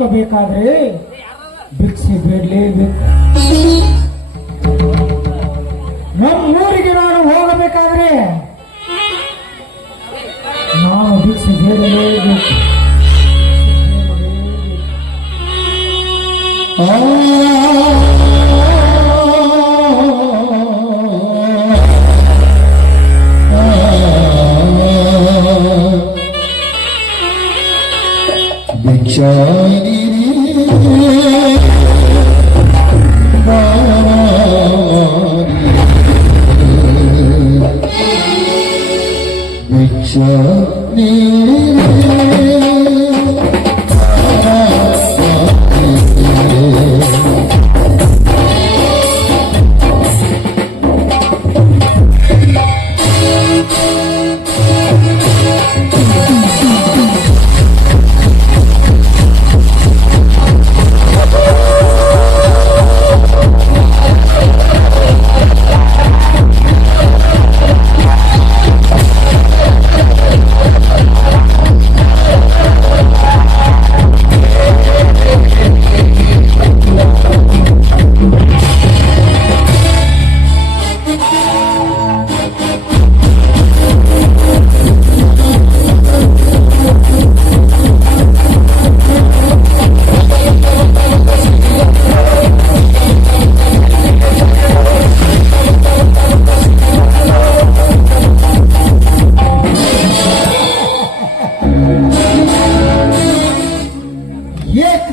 ಬದುಕಬೇಕಾದ್ರೆ ಭಿಕ್ಷೆ ಬೇಡಲೇಬೇಕು. ನಮ್ಮೂರಿಗೆ ನಾನು ಹೋಗಬೇಕಾದ್ರೆ ನಾನು ಭಿಕ್ಷೆ ಬೇಡಲೇಬೇಕು.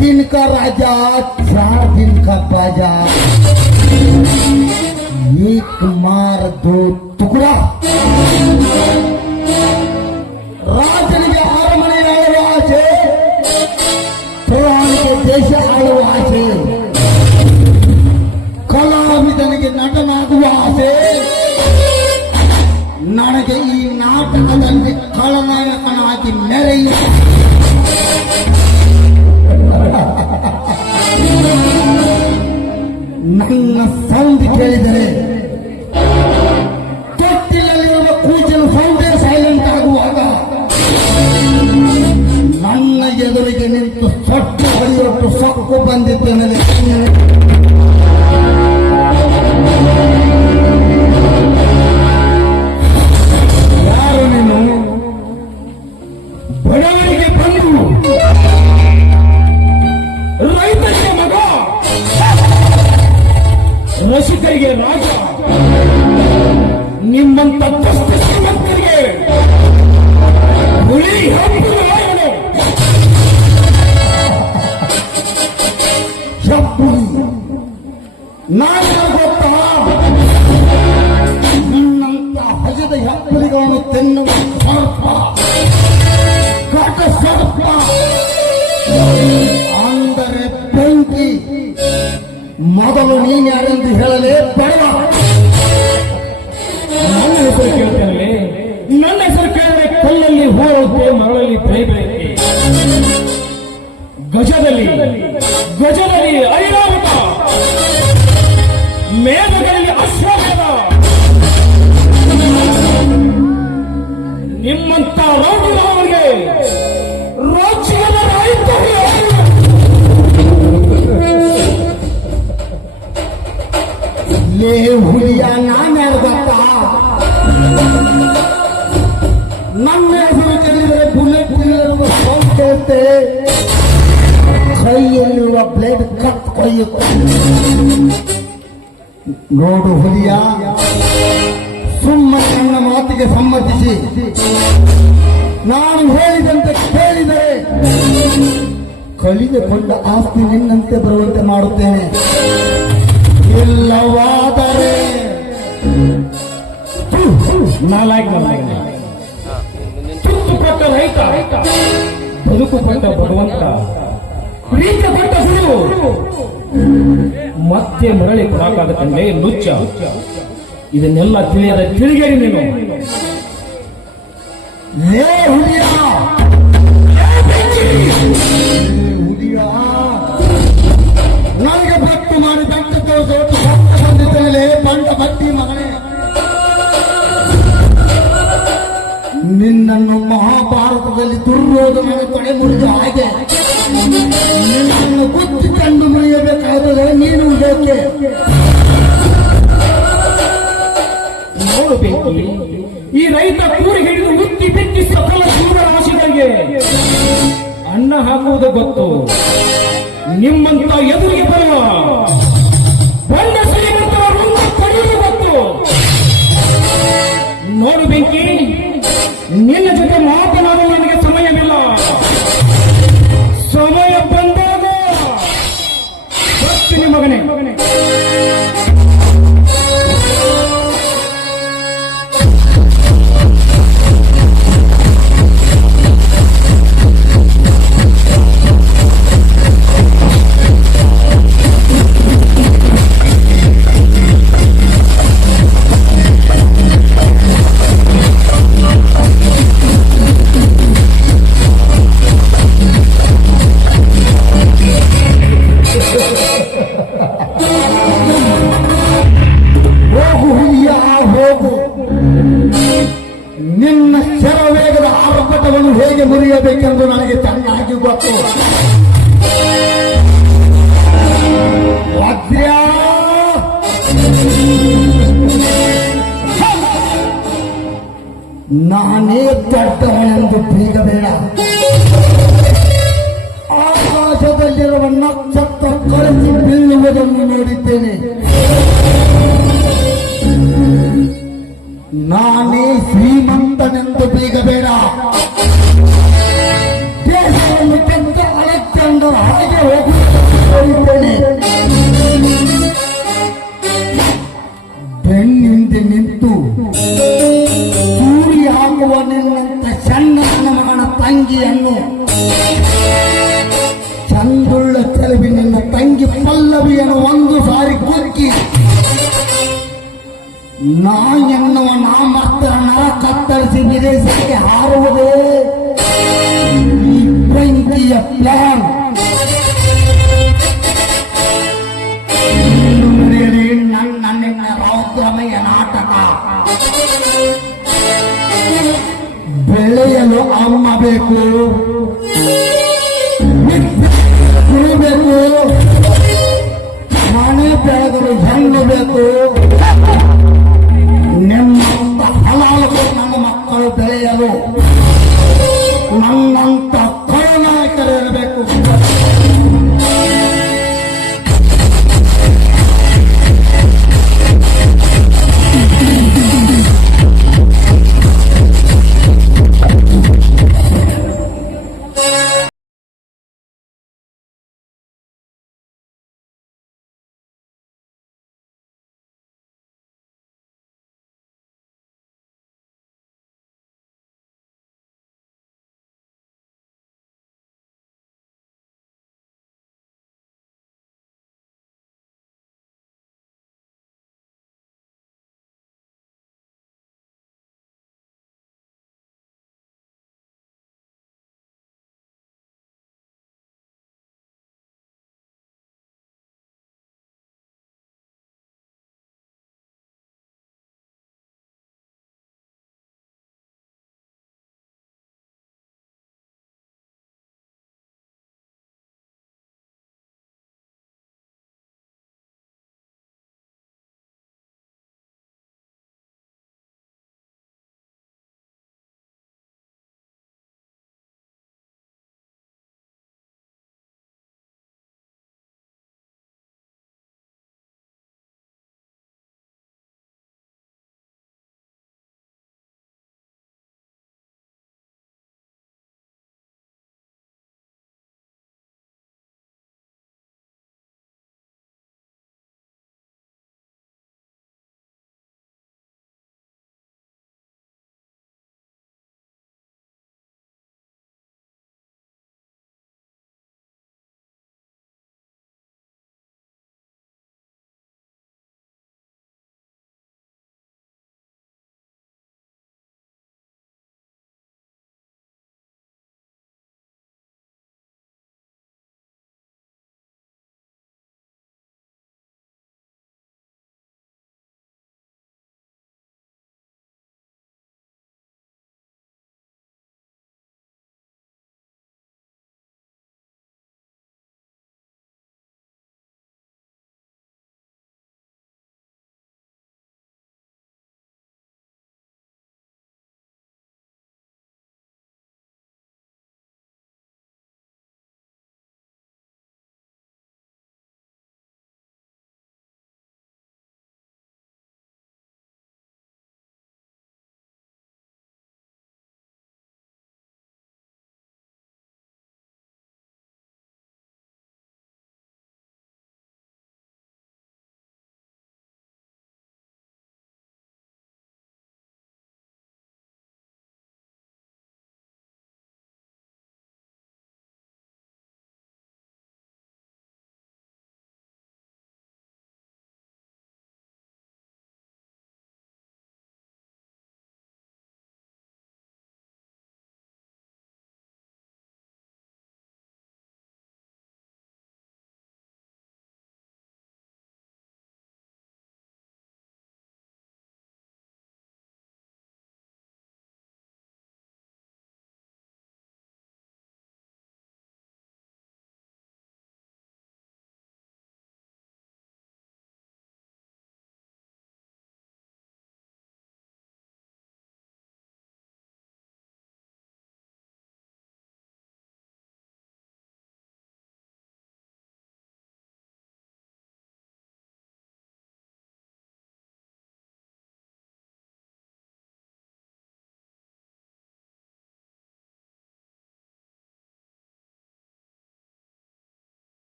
दिन का राजा 4 दिन का बाजा, एक मार 2 टुकड़ा. ರಾಜನಿಗೆ ಅರಮನೆ ಆಳುವ ಆಸೆ, ಪ್ರಧಾನಿಗೆ ದೇಶ ಆಳುವ ಆಸೆ, ಕಲಾವಿದನಿಗೆ ನಟನಾಗುವ ಆಸೆ, ನನಗೆ ಈ ನಾಟಕದಲ್ಲಿ ಖಳನಾಯಕನಾಗಿ ಮೆರೆಯುವ ನನ್ನ ಸೌಂಡ್ ಕೇಳಿದರೆ ತೊಟ್ಟಿನಲ್ಲಿರುವ ಕೂಚಲು ಸೌಂಡೇ ಸೈಲೆಂಟ್ ಆಗುವಾಗ ನನ್ನ ಎದುರಿಗೆ ನಿಂತು ಸೊಟ್ಟು ಹೊಡೆಯೊಟ್ಟು ಸೊಕ್ಕು ಬಂದಿದ್ದು ನನಗೆ. ಯಾರು ನೀನು? ಬಡವರಿಗೆ ಬಂದು ರೈತರಿಗೆ ಮಗ, ರಸಿಕರಿಗೆ ರಾಜ, ನಿಮ್ಮಂತ ಕಷ್ಟ ಶ್ರೀಮಂತರಿಗೆ ಹುಲಿ ಹಬ್ಬುಗಳು. ನಾನು ಗೊತ್ತಾ, ನಿನ್ನಂತ ಹಜದ ಹಬ್ಬುಲಿಗಳನ್ನು ತಿನ್ನುವ ಸರ್ಪ, ಘಟ ಸರ್ಪ ಅಂದರೆ ಬೆಂಕಿ. ಮೊದಲು ನೀನು ಯಾರೆಂದು ಹೇಳಲೇ ಬೇಡ. ನನ್ನ ಹೆಸರು ಕೇಳ್ತೇನೆ. ನನ್ನ ಹೆಸರು ಕೇಳಿದ್ರೆ ಕಲ್ಲಲ್ಲಿ ಹೋಗುತ್ತೆ, ಮರಳಲ್ಲಿ ಬೆಳೆ ಬೆಳೆಯುತ್ತೆ. ಗಜದಲ್ಲಿ ಐರಾವತ, ಮೇಘಗಳಲ್ಲಿ ಅಶ್ವಮೇಧ. ನಿಮ್ಮಂತ ರೌಡಿಗಳಿಗೆ ರಾಜ್ಯದ ರೈತ ಹುಲಿಯ ನಾನ್ಯಾರು ಗೊತ್ತಾ? ನನ್ನ ಹೆಸರು ಕೇಳಿದರೆ ಬುಲೆಟ್ ಇರುವ ಸೌಂಡ್ ಕೇಳುತ್ತೆ, ಕೈಯಲ್ಲಿರುವ ಬ್ಲೇಡ್ ಕಟ್ ಕೊಯ್ಯುತ್ತೆ. ನೋಡು ಹುಲಿಯ, ಸುಮ್ಮನೆ ನನ್ನ ಮಾತಿಗೆ ಸಮ್ಮತಿಸಿ ನಾನು ಹೇಳಿದಂತೆ ಕೇಳಿದರೆ ಕಳೆದುಕೊಂಡ ಆಸ್ತಿ ನಿನ್ನಂತೆ ಬರುವಂತೆ ಮಾಡುತ್ತೇನೆ. ಇಲ್ಲವಾದರೆ ತುತ್ತು ಕೊಟ್ಟ ರೈತ, ಬದುಕು ಕೊಟ್ಟ ಭಗವಂತ, ಪ್ರೀತಿ ಕೊಟ್ಟ ಗುರು ಮತ್ತೆ ಮರಳಿ ಕೊಡಕ್ಕಾಗತ್ತಂದ್ರೆ ಲುಚ್ಚ. ಇದನ್ನೆಲ್ಲ ತಿಳಿಯದ ತಿಳಿಗೇರಿ ನೀನು. ನನಗೆ ಭಕ್ತಿ ಮಾಡಿ ಭಕ್ತಿ ಬಂದಿದ್ದೇನೆ ಬಂದ ಭಕ್ತಿ ಮಗನೇ. ನಿನ್ನನ್ನು ಮಹಾಭಾರತದಲ್ಲಿ ದುರ್ಯೋಧನ ತೊಡೆ ಮುರಿದ ಹಾಗೆ ನಿನ್ನನ್ನು ಗುತ್ತಿಕೊಂಡು ಮುರಿಯಬೇಕಾದರೆ ನೀನು ಬೇಕೆ. ನೋಡು ಬೆಂಕಿ, ಈ ರೈತ ಕೂರಿ ಹಿಡಿದು ಉತ್ತಿ ಬಿತ್ತಿ ಸಕಲ ಜೀವರಾಶಿಗಳಿಗೆ ಅನ್ನ ಹಾಕುವುದು ಗೊತ್ತು. ನಿಮ್ಮಂತ ಎದುರಿಗೆ ಬರುವ ಬಂಡ ಶ್ರೀಮಂತರನ್ನು ಕಡಿಯುವುದು ಗೊತ್ತು. ನೋಡು ಬೆಂಕಿ, ನಿನ್ನ ಜೊತೆ ಮಾತನಾಡುವ ನನಗೆ ಸಮಯವಿಲ್ಲ. ಸಮಯ ಬಂದಾಗ ಬರ್ತೀನಿ ಮಗನೇ. ಹೋಗು ಹುಲಿಯ ಹೋಗು. ನಿನ್ನ ಶರವೇಗದ ಆರ್ಭಟವನ್ನು ಹೇಗೆ ಮುರಿಯಬೇಕೆಂದು ನನಗೆ ಚೆನ್ನಾಗಿ ಗೊತ್ತು. ವಜ್ರ, ನಾನೇ ದೊಡ್ಡವನೆಂದು ಬೀಗಬೇಡ. ಆಕಾಶದಲ್ಲಿರುವ ನಕ್ಷತ್ರ ಕಳಚಿ ಬೀಳುವುದನ್ನು ನೋಡಿದ್ದೇನೆ. ನಾನೇ ಶ್ರೀಮಂತನೆಂದು ಬೀಗಬೇಡ. ದೇಶವನ್ನು ಕೆತ್ತ ಅಲೆಕ್ಸಾಂಡರ್ ಹಾಗೆ ಹೋಗುತ್ತೇನೆ. ಬೆನ್ನಿಂದೆ ನಿಂತು ಸೂರಿ ಹಾಕುವ ನಿನ್ನಂತ ಸಣ್ಣ ಮಗನ ತಂಗಿಯನ್ನು ಚಂದುಳ್ಳ ಚೆಲುವಿ ನಿನ್ನ ತಂಗಿ ಪಲ್ಲವಿಯನ್ನು ಒಂದು ಸಾರಿ ಕುಕ್ಕಿ ನಾ ಎನ್ನುವ ನಾಮರ್ತರ ನರ ಕತ್ತರಿಸಿ ವಿದೇಶಕ್ಕೆ ಹಾರುವುದೇ ಈ ಬೆಂಕಿಯ ಪ್ಲಾನ್. ನನ್ನ ನಿನ್ನ ರೌದ್ರಮಯ ನಾಟಕ. ಬೆಳೆಯಲು ಅಮ್ಮ ಬೇಕು, ಕುಡಿಬೇಕು, ಮನೆ ಬೆಳೆಗಲು ಹೆಣ್ಣು ಬೇಕು. ನಿಮ್ಮಂತ ಹಲಾಲು ನನ್ನ ಮಕ್ಕಳು ಬೆಳೆಯಲು ನನ್ನಂತ ಕರುನಾಯಕರಿರಬೇಕು.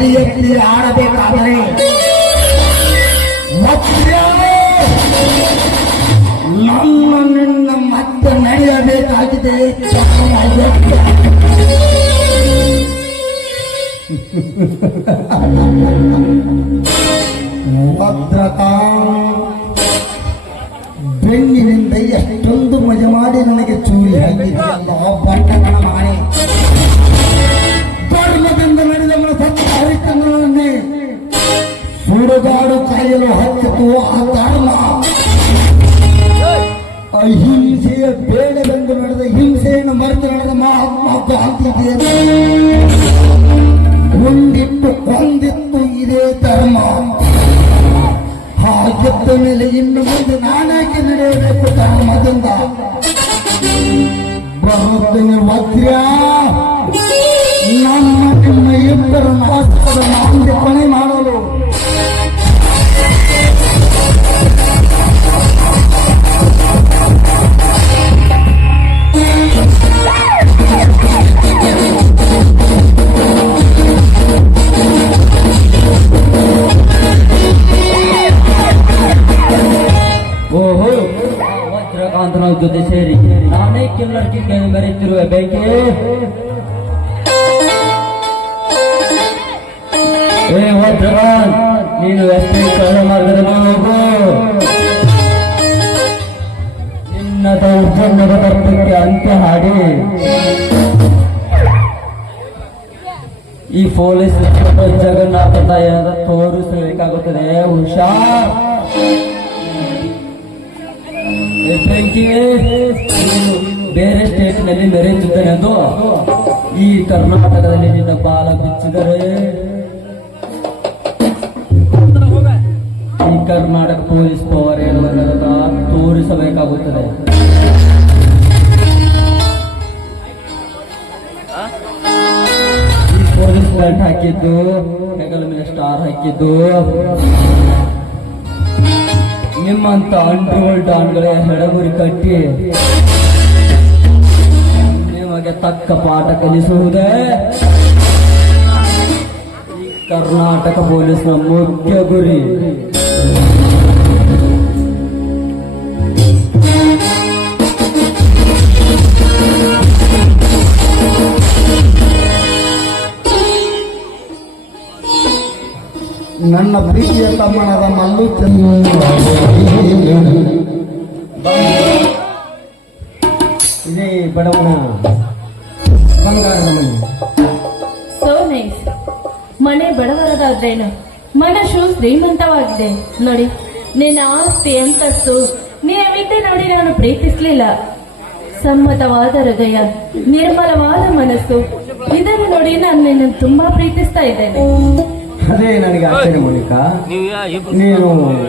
ಹೆಡಿಯೆತ್ತಿ ಆಡಬೇಕಾದರೆ ವಜ್ರ ನಮ್ಮ ನಿನ್ನ ಮತ್ತೆ ನಡೆಯಬೇಕಾಗಿದೆ. ಭದ್ರತಾ ಬೆನ್ನಿನಿಂದ ಎಷ್ಟೊಂದು ಮಜೆ ಮಾಡಿ ನನಗೆ ಚೂರಿ ಹಾಕಿದೆಯಲ್ಲ ಬಂಟಕನ ಮಾನೆ. ಧರ್ಮದಿಂದ ನಡೆದವನ ಸತ್ತ ಹರಿಕನ್ನನ್ನೇ ಸುಡುಗಾಡು ಕಾಯಲು ಹತ್ತಿತು ಆ ಧರ್ಮ. ಅಹಿಂಸೆಯ ಬೇಡವೆಂದು ನಡೆದ ಹಿಂಸೆಯನ್ನು ಮರೆತು ನಡೆದ ಮಹಾತ್ಮ ಗಾಂಧೀಜಿಯನ್ನು ಮುಂದಿಟ್ಟು ಕೊಂದಿತ್ತು ಇದೇ ಧರ್ಮ. ಹಾಗೆದ್ದ ಮೇಲೆ ಇನ್ನು ಮುಂದೆ ನಾನಾಕೆ ನಡೆಯಬೇಕು ಧರ್ಮದಿಂದ. ಬರುತ್ತೇನೆ ವಜ್ರ, ನಮ್ಮ ನಿಮ್ಮ ಇಬ್ಬರ ನಾಶವನ್ನು ಅಂದೆ ಕೊನೆ ಮಾಡಲು. ಓಹೋ, ವಜ್ರಕಾಂತನ ಜೊತೆ ಸೇರಿ ನಾನೇ ಕಿಲ್ಲರ್ ಕಿಂಗ್ ಮೆರೆಯುತ್ತಿರುವ ಬೆಂಕಿ. ಏ ವಜ್ರಕಾಂತ್, ನೀನು ಎಷ್ಟೇ ಕಳ್ಳ ಮಾರ್ಗದಲ್ಲಿ ಹೋಗು. ನಿನ್ನ ದೌರ್ಜನ್ಯದ ತತ್ವಕ್ಕೆ ಅಂತ್ಯ ಹಾಡಿ ಈ ಪೊಲೀಸ್ ಜಗನ್ನಾಥ ತಾಯಿಯಾದ ತೋರಿಸಬೇಕಾಗುತ್ತದೆ. ಹುಷಾರ್. ಬೆಂಕಿ, ನೀನು ಬೇರೆ ಸ್ಟೇಟ್ ನಲ್ಲಿ ಮೆರೆಯುತ್ತಿದ್ದೇನೆಂದು ಈ ಕರ್ನಾಟಕದಲ್ಲಿ ನಿನ್ನ ಬಾಲ ಬಿಚ್ಚಿದರೆ ಈ ಕರ್ನಾಟಕ ಪೊಲೀಸ್ ಪವರ್ ಹೇಳುವಂತ ತೋರಿಸಬೇಕಾಗುತ್ತದೆ. ಈ ಪೊಲೀಸ್ ಬ್ಯಾಂಡ್ ಹಾಕಿದ್ದು, ಹೆಗಲ ಮೇಲೆ ಸ್ಟಾರ್ ಹಾಕಿದ್ದು ನಿಮ್ಮಂತ ಅಂಡರ್ವರ್ಲ್ಡ್ ಡಾನ್ಗಳೇ ಹೆಡಗುರಿ ಕಟ್ಟಿ ನಿಮಗೆ ತಕ್ಕ ಪಾಠ ಕಲಿಸುವುದೇ ಈ ಕರ್ನಾಟಕ ಪೊಲೀಸ್ನ ಮುಖ್ಯ ಗುರಿ. ನನ್ನ ಪ್ರೀತಿಯ ತಮ್ಮನಾದ ಮಲ್ಲು ಇದೇ ಬಡವನ ಬಂಗಾರದ ಮನೆ. So nice. ಮನೆ ಬಡವರದಾದ್ರೇನು, ಮನಸ್ಸು ಶ್ರೀಮಂತವಾಗಿದೆ. ನೋಡಿ, ನಿನ್ನ ಆಸ್ತಿ ಅಂತಸ್ತು ನೀವಿದ್ದೆ ನೋಡಿ ನಾನು ಪ್ರೀತಿಸ್ಲಿಲ್ಲ. ಸಮ್ಮತವಾದ ಹೃದಯ, ನಿರ್ಮಲವಾದ ಮನಸ್ಸು, ಇದನ್ನು ನೋಡಿ ನಾನು ನಿನ್ನನ್ನು ತುಂಬಾ ಪ್ರೀತಿಸ್ತಾ ಇದ್ದೇನೆ. ಅದೇ ನನಗೆ ಆಶ್ಚರ್ಯ ಮೋನಿಕಾ, ನೀನು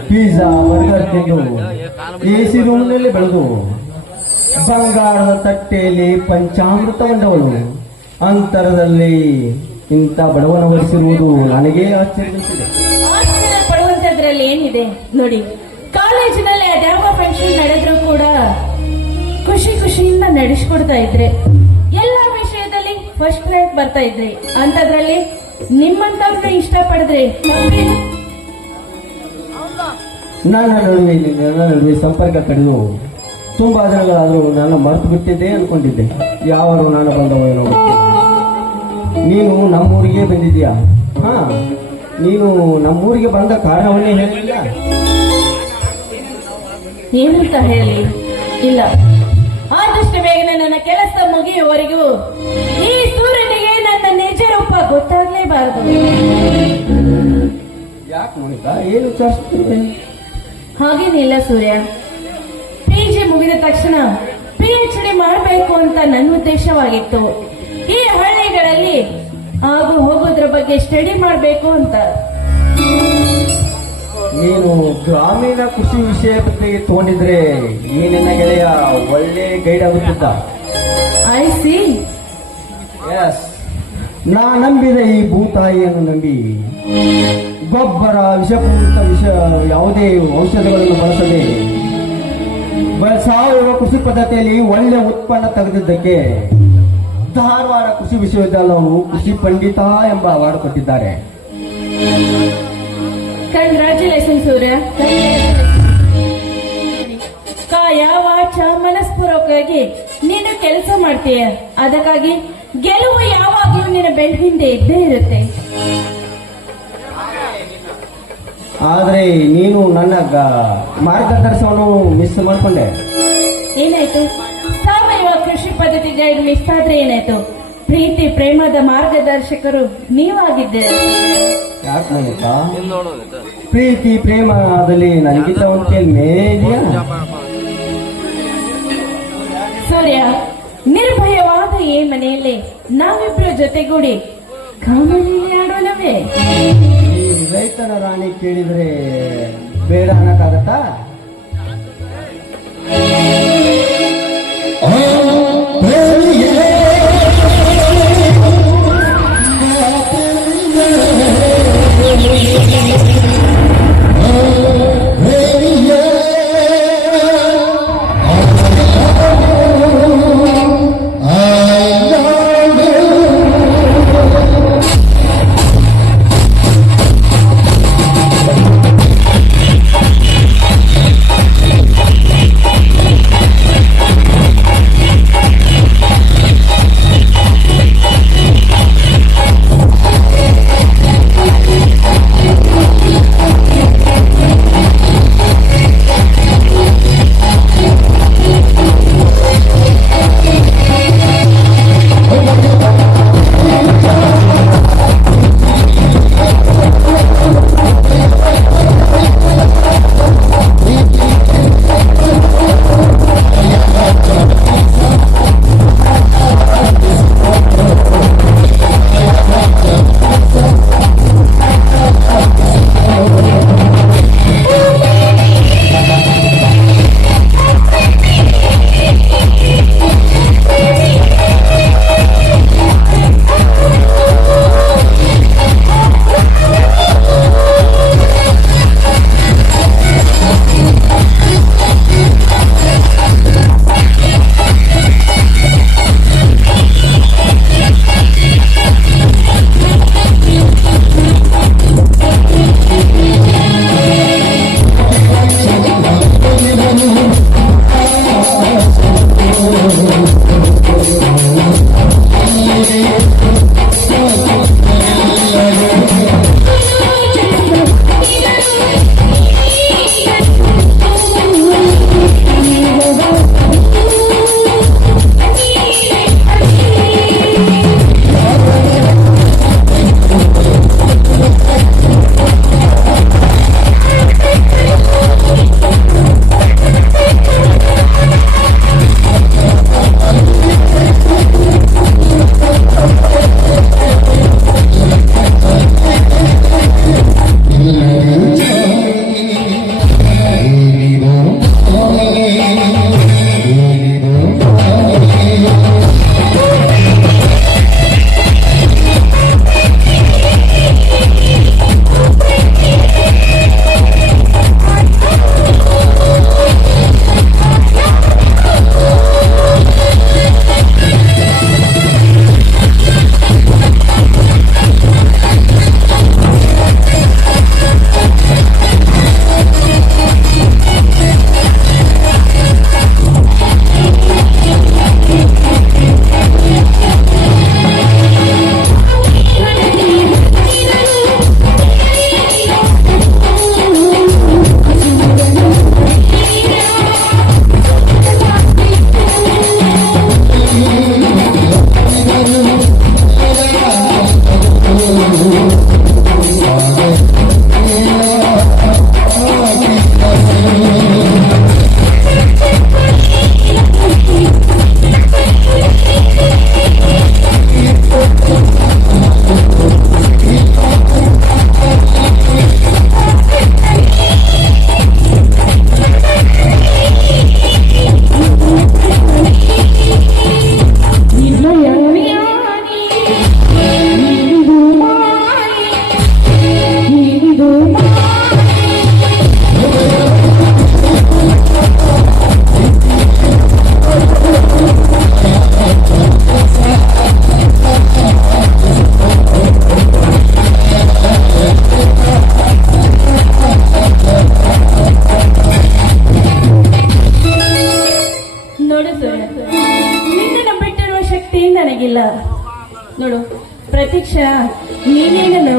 ಪಿಜ್ಜಾ ಬರ್ಗರ್ ತಿಂದು ಎಸಿ ರೂಮ್ನಲ್ಲಿ ಬೆಳೆದು ಬಂಗಾರದ ತಟ್ಟೆಯಲ್ಲಿ ಪಂಚಾಮೃತ ಉಂಡವಳು ಅಂತರದಲ್ಲಿ ಇಂಥ ಬಡವನ ವಹಿಸಿರುವುದು ನನಗೇ ಆಶ್ಚರ್ಯಿಸಿದೆ. ಆಶ್ಚರ್ಯ ಪಡುವಂತದ್ರಲ್ಲಿ ಏನಿದೆ ನೋಡಿ, ಕಾಲೇಜಿನಲ್ಲಿ ಅದ್ಯಾವ ಫಂಕ್ಷನ್ ನಡೆದ್ರು ಕೂಡ ಖುಷಿ ಖುಷಿಯಿಂದ ನಡೆಸ್ಕೊಡ್ತಾ ಇದ್ರೆ, ಎಲ್ಲಾ ವಿಷಯದಲ್ಲಿ ಫಸ್ಟ್ ರ್ಯಾಂಕ್ ಬರ್ತಾ ಇದ್ರಿ. ಅಂತದ್ರಲ್ಲಿ ನಿಮ್ಮಂತವ್ರನ್ನ ಇಷ್ಟಪಡಿದ್ರೆ ನನ್ನ ನಡುವೆ ಸಂಪರ್ಕ ಕಡಿದು ತುಂಬಾ ದಿನಗಳಾದರೂ ನಾನು ಮರೆತು ಬಿಟ್ಟಿದ್ದೆ ಅನ್ಕೊಂಡಿದ್ದೆ. ಯಾವರು ನಾನು ಬಂದವನೋ ನೀನು ನಮ್ಮೂರಿಗೆ ಬಂದಿದ್ಯಾ? ಹಾ, ನೀನು ನಮ್ಮೂರಿಗೆ ಬಂದ ಕಾರಣವನ್ನೇ ಹೇಳಿಲ್ಲ. ಏನಂತ ಹೇಳಿ? ಇಲ್ಲ, ಆದಷ್ಟು ಬೇಗನೆ ನನ್ನ ಕೆಲಸ ಮುಗಿಯುವವರೆಗೂ ಈ ಸೂರ್ಯನಿಗೆ ನನ್ನ ನಿಜ ರೂಪ ಗೊತ್ತಾಗ್ಲೇಬಾರದು. ಯಾಕೆ ಮೋನಿಕಾ, ಏನು ವಿಚಾರಿಸ್ತಿದೆ? ಹಾಗೇನಿಲ್ಲ ಸೂರ್ಯ, PG ಮುಗಿದ ತಕ್ಷಣ PhD ಮಾಡಬೇಕು ಅಂತ ನನ್ನ ಉದ್ದೇಶವಾಗಿತ್ತು. ಈ ಹಳ್ಳಿಗಳಲ್ಲಿ ಆಗು ಹೋಗೋದ್ರ ಬಗ್ಗೆ ಸ್ಟಡಿ ಮಾಡಬೇಕು ಅಂತ. ನೀನು ಗ್ರಾಮೀಣ ಕೃಷಿ ವಿಷಯ ಬಗ್ಗೆ ತಗೊಂಡಿದ್ರೆ ಈ ನಿನ್ನ ಗೆಳೆಯ ಒಳ್ಳೆ ಗೈಡ್ ಆಗುತ್ತಿದ್ದ. I C. ಎಸ್, ನಾ ನಂಬಿದ ಈ ಭೂತಾಯಿಯನ್ನು ನಂಬಿ ಗೊಬ್ಬರ, ವಿಷಪೂರಿತ ಯಾವುದೇ ಔಷಧಗಳನ್ನು ಬಳಸದೆ ಸಾವಯವ ಕೃಷಿ ಪದ್ಧತಿಯಲ್ಲಿ ಒಳ್ಳೆ ಉತ್ಪನ್ನ ತೆಗೆದಿದ್ದಕ್ಕೆ ಧಾರವಾಡ ಕೃಷಿ ವಿಶ್ವವಿದ್ಯಾಲಯವು ಕೃಷಿ ಪಂಡಿತ ಎಂಬ ಅವಾರ್ಡ್ ಕೊಟ್ಟಿದ್ದಾರೆ. ಕಂಗ್ರಾಚುಲೇಷನ್ ಸೂರ್ಯ. ಕಾಯ ವಾಚ ಮನಸ್ಪೂರ್ವಕವಾಗಿ ನೀನು ಕೆಲಸ ಮಾಡ್ತೀಯ, ಅದಕ್ಕಾಗಿ ಗೆಲುವು ಯಾವಾಗಲೂ ನಿನ್ನ ಬೆನ್ನ ಹಿಂದೆ ಇದ್ದೇ ಇರುತ್ತೆ. ಆದ್ರೆ ನೀನು ನನ್ನ ಮಾರ್ಗದರ್ಶನವನ್ನು ಮಿಸ್ ಮಾಡ್ಕೊಂಡೆ. ಏನಾಯ್ತು? ಸಾವಯವ ಕೃಷಿ ಪದ್ಧತಿ ಗೈಡ್ ಮಿಸ್ ಆದ್ರೆ ಏನಾಯ್ತು? ಪ್ರೀತಿ ಪ್ರೇಮದ ಮಾರ್ಗದರ್ಶಕರು ನೀವಾಗಿದ್ದೀರ. ಯಾಕೆ ಮಲ್ಲಿಕ? ಪ್ರೀತಿ ಪ್ರೇಮದಲ್ಲಿ ನನಗಿಂತ ಒಂದು ಮೇಲಿಯ ಸೂರ್ಯ, ನಿರ್ಭಯವಾದ ಈ ಮನೆಯಲ್ಲಿ ನಾವಿಬ್ರು ಜೊತೆಗೂಡಿ ಕಾಮನಲ್ಲಿ ಆಡೋಣವೇ? ಈ ರೈತನ ರಾಣಿ ಕೇಳಿದ್ರೆ ಬೇಡ ಅನ್ನಕ್ಕಾಗತ್ತಾ?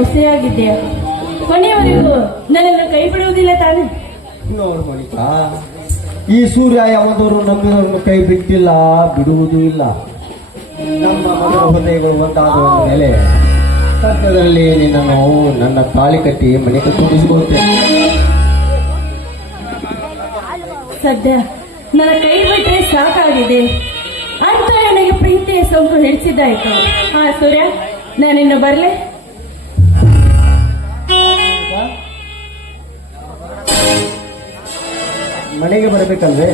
ಹೊಸೆಯಾಗಿದ್ದೀಯ. ಕೊನೆಯವರೆಗೂ ನನ್ನನ್ನು ಕೈ ಬಿಡುವುದಿಲ್ಲ ತಾನೆ? ನೋಡು ಮಣಿಕಾ, ಈ ಸೂರ್ಯ ಯಾವದವರು ನಂಬಿದವರನ್ನು ಕೈ ಬಿಟ್ಟಿಲ್ಲ, ಬಿಡುವುದೂ ಇಲ್ಲ. ನಮ್ಮ ಮಗಳ ಹೃದಯಗಳು ಒಂದಾದ ಮೇಲೆ ಸದ್ಯದಲ್ಲಿ ನಿನ್ನನ್ನು ನನ್ನ ತಾಳಿ ಕಟ್ಟಿ ಮನೆಗೆ ತುಂಬಿಸಿಕೊಳ್ಳುತ್ತೇನೆ. ಸದ್ಯ ನನ್ನ ಕೈ ಬಿಟ್ಟರೆ ಸಾಕಾಗಿದೆ ಅಂತ ನನಗೆ ಪ್ರೀತಿಯ ಸೋಂಕು ಹಿಡಿಸಿದ್ದಾಯ್ತು. ಹಾ ಸೂರ್ಯ, ನಾನಿನ್ನು ಬರ್ಲೆ? ಮನೆಗೆ ಬರಬೇಕಲ್ವೇ?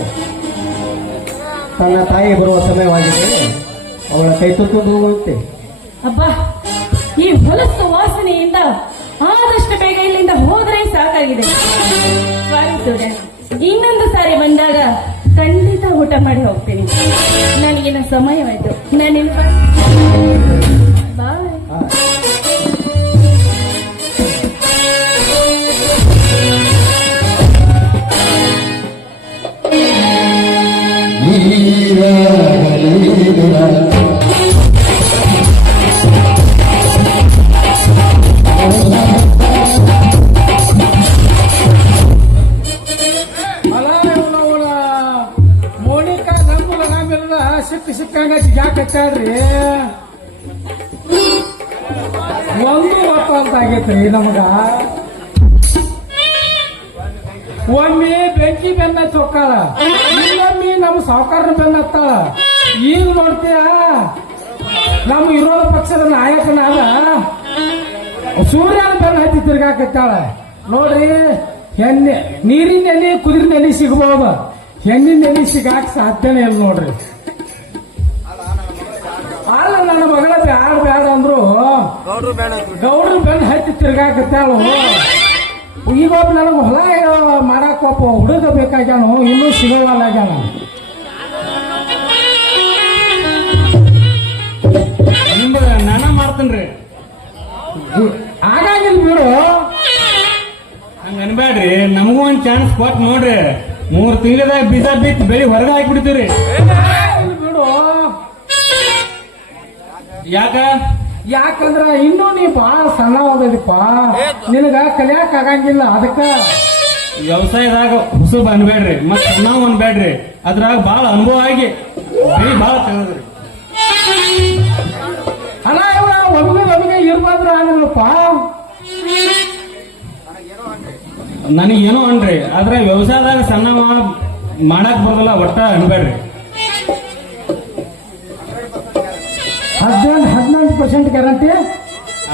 ತನ್ನ ತಾಯಿ ಬರುವ ಸಮಯವಾಗಿದೆ, ಅವಳ ಕೈ ತುತ್ತು ಹೋಗುತ್ತೆ. ಅಬ್ಬಾ, ಈ ಹೊಲಸು ವಾಸನೆಯಿಂದ ಆದಷ್ಟು ಬೇಗ ಇಲ್ಲಿಂದ ಹೋದ್ರೆ ಸಾಕಾಗಿದೆ. ಸಾರಿ ಸೂರ್ಯ, ಇನ್ನೊಂದು ಸಾರಿ ಬಂದಾಗ ಖಂಡಿತ ಊಟ ಮಾಡಿ ಹೋಗ್ತೀನಿ. ನನಗಿನ್ನ ಸಮಯವಾಯ್ತು. ನಾನಿನ್ ಬಾಯ್. ಮೋನಿಕಾ ನಮ್ಮಲ್ಲ ನಮ್ಮೆಲ್ಲ ಸಿಕ್ಕಂಗ ಯಾಕತ್ತಾಳ್ರಿ? ಒಂದು ಒಪ್ಪ ಅಂತ ಆಗೈತ್ರಿ ನಮಗ. ಒಮ್ಮೆ ಬೆಂಕಿ ಬೆನ್ನ ಚೊಕ್ಕಾಳ, ಇನ್ನೊಮ್ಮೆ ನಮ್ಮ ಸಾವುಕಾರನ ಬೆನ್ನ ಹತ್ತಾಳ. ಈಗ ನೋಡ್ತೀಯ ನಮ್ಮ ವಿರೋಧ ಪಕ್ಷದ ನಾಯಕನಾದ ಸೂರ್ಯನ ಬೆನ್ನ ಹತ್ತಿ ತಿರ್ಗಾಕತ್ತಾಳ. ನೋಡ್ರಿ, ಹೆಣ್ಣೆ ನೀರಿನ ಎಲ್ಲಿ ಕುದಿರಿನ ಎಲ್ಲಿ ಸಿಗಬಹುದು, ಹೆಣ್ಣಿನ ಎಲ್ಲಿ ಸಿಗಾಕ ಸಾಧ್ಯನೇ ಇಲ್ಲ ನೋಡ್ರಿ. ಅಲ್ಲ, ನನ್ನ ಮಗಳ ಬ್ಯಾಡ ಬ್ಯಾಡ ಅಂದ್ರು ಗೌಡ್ರ ಬೆನ್ನ ಹತ್ತಿ ತಿರ್ಗಾಕತ್ತಾಳು. ಈಗ ಒಬ್ಬ ನನಗೆ ಹೊಲ ಮಾಡಾಕ ಒಬ್ಬ ಹುಡುಗ ಬೇಕಾಗ್ಯಾನು, ಇನ್ನೂ ಸಿಗೋವಲ್ಲ ಆಗ್ಯಾನ. ನಾನ ಮಾಡ್ತೇನ್ರಿ. ಆಗಂಗಿಲ್ಲ ಬಿಡು, ಹಂಗ ಅನ್ಬ್ಯಾಡ್ರಿ. ನಮಗೂ ಒಂದ್ ಚಾನ್ಸ್ ಕೊಟ್ಟು ನೋಡ್ರಿ. 3 ತಿಂಗಳದಾಗ ಬೀಜ ಬಿತ್ತು ಬೆಳಿ ಹೊರಗೆ ಹಾಕ್ಬಿಡ್ತೀವ್ರಿ. ಬಿಡು. ಯಾಕಂದ್ರ ಇನ್ನೂ ನೀ ಬಾಳ ಸಣ್ಣ ಹೋದಪ್ಪ, ನಿನಗ ಕಲಿಯಾಕ ಆಗಂಗಿಲ್ಲ. ಅದಕ್ಕ ವ್ಯವಸಾಯದಾಗ ಹುಸುಬ್ ಅನ್ಬೇಡ್ರಿ, ಮತ್ ನಾವು ಅನ್ಬೇಡ್ರಿ. ಅದ್ರಾಗ ಬಾಳ ಅನುಭವ ಆಗಿ ಬೆಳಿ ಬಾಳ ತೆಗೆದ್ರಿ. ಅಲ್ಲ, ಒಮ್ಗೆ ಇರ್ಬಾರ್ದ್ರ ಆಗಲ್ಲಪ್ಪ. ನನಗೇನೋ ಅನ್ರಿ, ಆದ್ರೆ ವ್ಯವಸಾಯದಾಗ ಸಣ್ಣ ಮಾಡಕ್ ಬರೋದಿಲ್ಲ. ಒಟ್ಟ ಅನ್ಬೇಡ್ರಿ. 18% ಗ್ಯಾರಂಟಿ.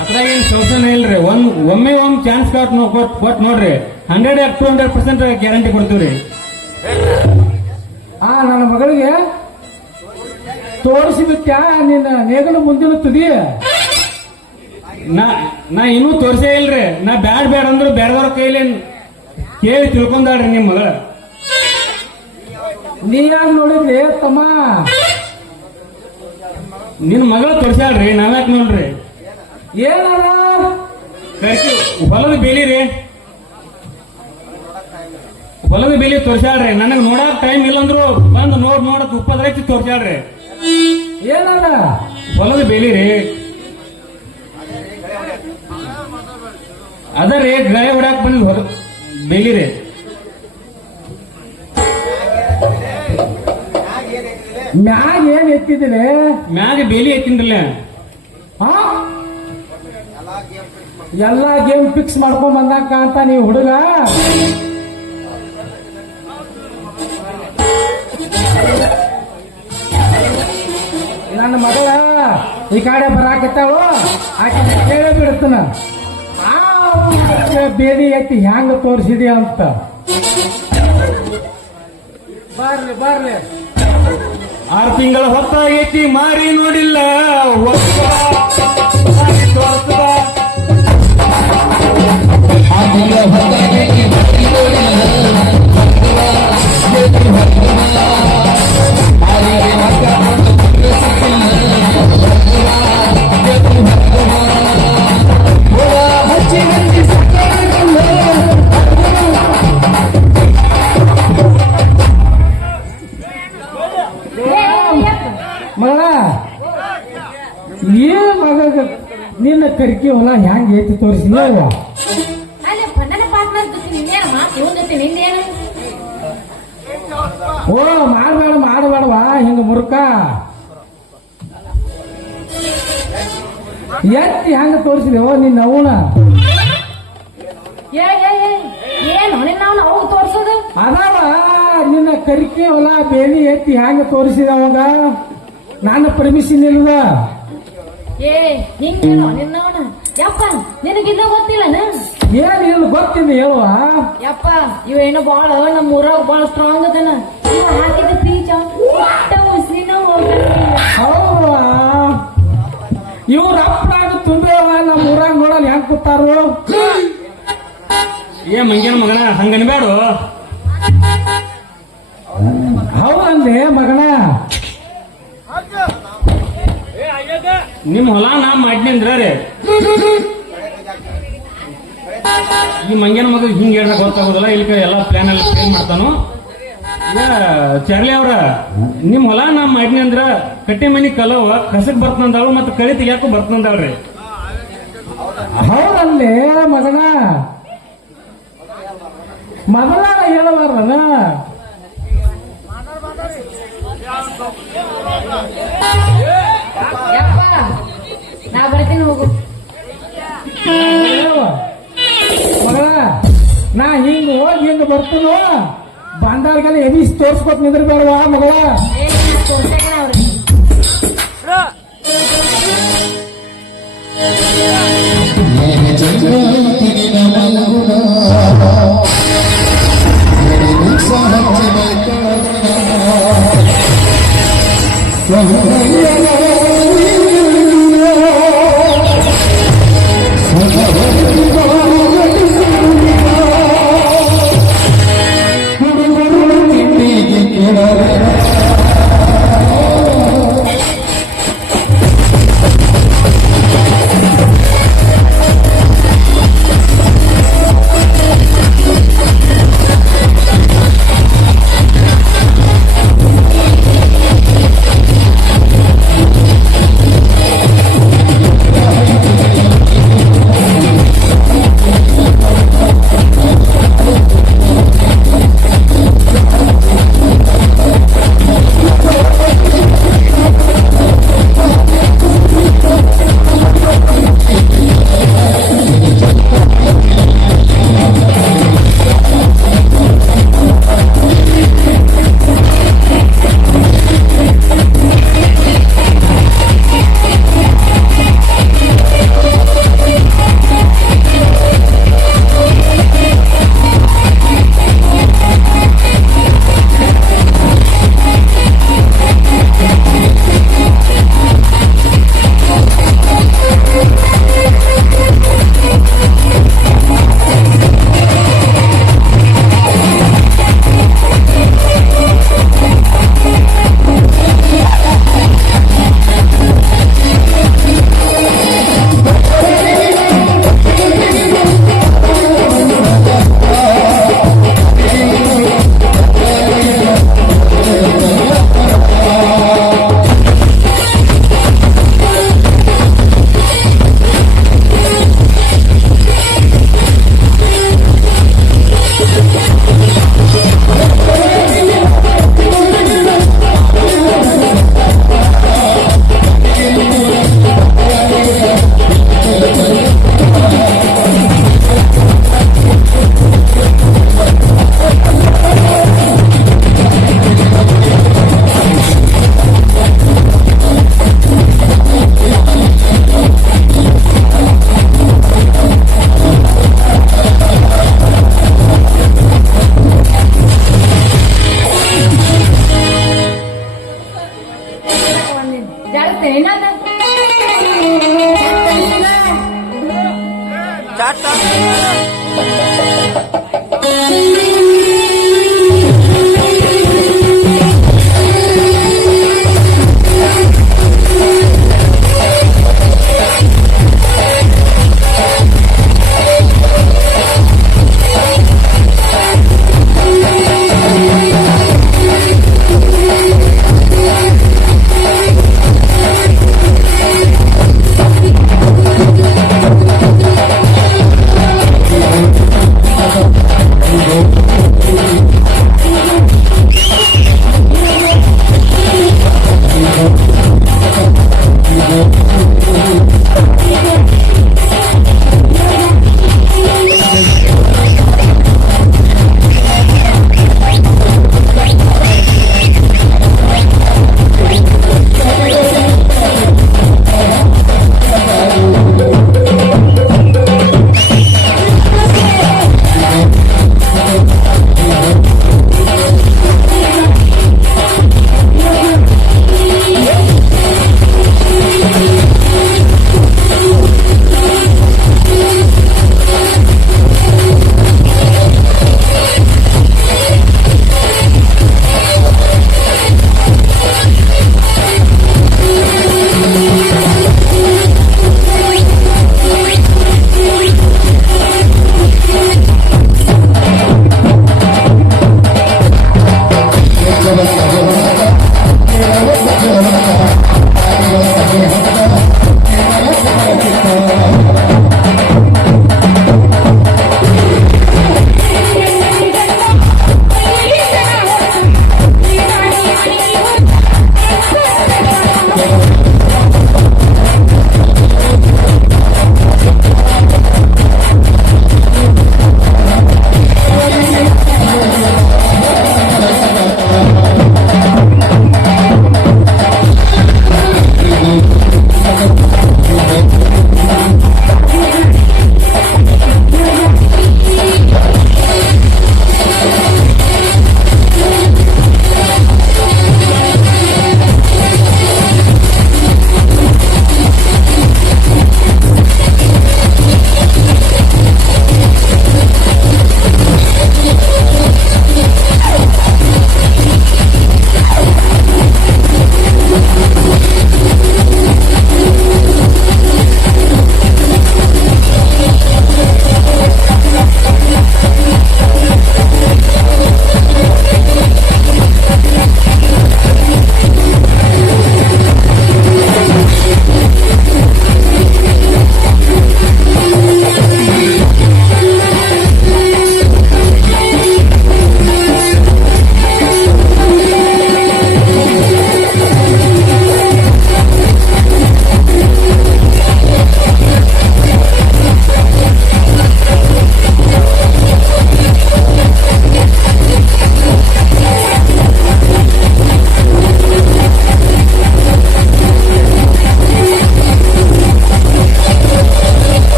ಅದ್ರಾಗ ಏನ್ ಶೋಷಣೆ ಇಲ್ರಿ. ಒಮ್ಮೆ ಚಾನ್ಸ್ ಕೊಟ್ಟು ನೋಡ್ರಿ, 100-200% ಗ್ಯಾರಂಟಿ ಕೊಡ್ತೀವ್ರಿ. ನನ್ನ ಮಗಳಿಗೆ ತೋರಿಸಿಬಿಟ್ಟ ನಿನ್ನ ನೇಗಲು ಮುಂದಿನ ತುದಿ. ನಾ ಇನ್ನೂ ತೋರಿಸೇ ಇಲ್ರಿ. ನಾ ಬ್ಯಾಡ ಅಂದ್ರು ಬೇಡದವ್ರ ಕೈಲಿ ಕೇಳಿ ತಿಳ್ಕೊಂಡಾಡ್ರಿ ನಿಮ್ ಮಗಳ. ನೀ ಯಾಕೆ ನೋಡಿದ್ರಿ ತಮ್ಮ? ನಿನ್ ಮಗಳ ತೋರ್ಸ್ಯಾಳ್ರಿ, ನಾವ್ಯಾಕೆ ನೋಡ್ರಿ? ಏನಾರ ಹೊಲದ ಬೇಲಿ ರೀ, ಹೊಲದ ಬೇಲಿ ತೋರ್ಸ್ಯಾಳ್ರಿ. ನನಗ್ ನೋಡಕ್ ಟೈಮ್ ಇಲ್ಲಂದ್ರು ಬಂದು ನೋಡಕ್ ಉಪ್ಪದ್ರೈತಿ ತೋರ್ಸ್ಯಾಳ್ರಿ. ಏನಾರ ಹೊಲದ ಬೇಲಿ ರೀ, ಅದರಿ ಗಳೆ ಹೊಡಾಕ್ ಬಂದ್ ಬೇಲಿ ರೀ. ಮ್ಯಾಗ ಏನ್ ಎತ್ತಿದಿಲ್ಲ? ಮ್ಯಾಗ ಬೇಲಿ ಎತ್ತಿನ್ರಲ್ಲ. ಎಲ್ಲಾ ಗೇಮ್ ಫಿಕ್ಸ್ ಮಾಡ್ಕೊಂಡ್ ಬಂದಾಕ ಅಂತ ನೀವು ಹುಡುಗ. ನನ್ನ ಮಗಳ ಈ ಕಡೆ ಬರಾಕತ್ತಾಳು, ಆಕೆ ಕೇಳೇ ಬಿಡ್ತಾನ ಬೇಲಿ ಎತ್ತಿ ಹ್ಯಾಂಗ ತೋರಿಸಿದೆ ಅಂತ. ಬರ್ಲಿ 6 ತಿಂಗಳ ಹೊತ್ತಾಗೈತಿ, ಮಾರಿ ನೋಡಿಲ್ಲ. ಮಗಳ, ಏನ್ ಮಗ ನಿನ್ನ ಕರಿಕೆ ಹೊಲ ಹೆಂಗ್ ಐತಿ ತೋರಿಸಿಲ್ಲ ಅಲ್ಲಪ್ಪ ನನ್ನ ಪಾರ್ಟ್ನರ್ ಜೊತೆ ನಿಂದೇನಮ್ಮ ಇವನ್ ಜೊತೆ ನಿಂದೇನು ಓ ಮಾಡಬೇಡವಾ ಹಿಂಗ ಮುರುಕ ಎತ್ತಿ ಹೆಂಗ ತೋರಿಸಿದೆವೋ ನಿನ್ನ ಅವನ ಏನು ನಿನ್ನ ಅವಾಗ ತೋರ್ಸೋದು ಅದಾವ ನಿನ್ನ ಕರಿಕೆ ಹೊಲ ಬೇಲಿ ಎತ್ತಿ ಹೆಂಗ ತೋರಿಸಿದ ಅವಾಗ ನಾನು ಪರ್ಮಿಷನ್ ಇಲ್ದ ಹಿಂಗೇನೋ ನಿನ್ನವನ ಯಪ್ಪ ನಿನಗಿನ್ನ ಗೊತ್ತಿಲ್ಲನ ಏನ್ ಗೊತ್ತಿಲ್ಲ ಹೇಳುವ ಯಪ್ಪ ಇವೇನೋ ಬಾಳ ನಮ್ಮ ಊರಾಗ ಬಾಳ ಸ್ಟ್ರಾಂಗ್ ಅದನ ಇವ ಹಾಕಿದ ಬೀಜ ಮುಸ್ಲಿನ ಹೌದಾ ಇವ್ರ ಅಪ್ಪನಾಗ ತುಂಬೇವ ನಮ್ಮ ಊರಾಗ ನೋಡಲ್ಲ ಹೆಂಗ್ ಕೂತಾರು ಮಂಗ್ಯನ ಮಗನ ಹಂಗನ್ಬೇಡು. ಹೌದಲ್ಲೇ ಮಗನ ನಿಮ್ ಹೊಲ ನಾ ಮಾಡ್ನಿ ಅಂದ್ರ ರೀ ಈ ಮಂಗ್ಯನ ಮಗ ಹಿಂಗ್ ಹೇಳಕ್ ಗೊತ್ತಾಗೋದಿಲ್ಲ ಇಲ್ಲಿ ಎಲ್ಲಾ ಪ್ಲಾನ್ ಎಲ್ಲ ಪ್ಲಾನ್ ಮಾಡ್ತಾನು. ಚಾರ್ಲಿ ಅವ್ರ ನಿಮ್ ಹೊಲ ನಾ ಮಾಡ್ನಿ ಅಂದ್ರ ಕಟ್ಟಿ ಮನಿ ಕಲವ ಕಸಕ್ ಬರ್ತಂದಾಳು ಮತ್ತ ಕಳಿ ತೆಗಿಯಾಕು ಬರ್ತಂದಾಳ್ರಿ. ಹೌದಲ್ಲೇ ಮಗನ ಮೊದಲ ಹೇಳಬಾರ್ದನ ಯಪ್ಪ ನಾ ಬರ್ತೀನಿ ಹೋಗು ಮಗಳ ನಾ ಹಿಂಗ ಹೋಗಿ ಹಿಂಗ ಬರ್ತನೋ ಬಂದಾರ್ಗೆಲ್ಲ ಎಬಿಸಿ ತೋರ್ಸ್ಕೊತ್ ನಿಂದ್ರ ಬೇಡವಾ ಮಗಳ ಅವ್ರಿಗೆ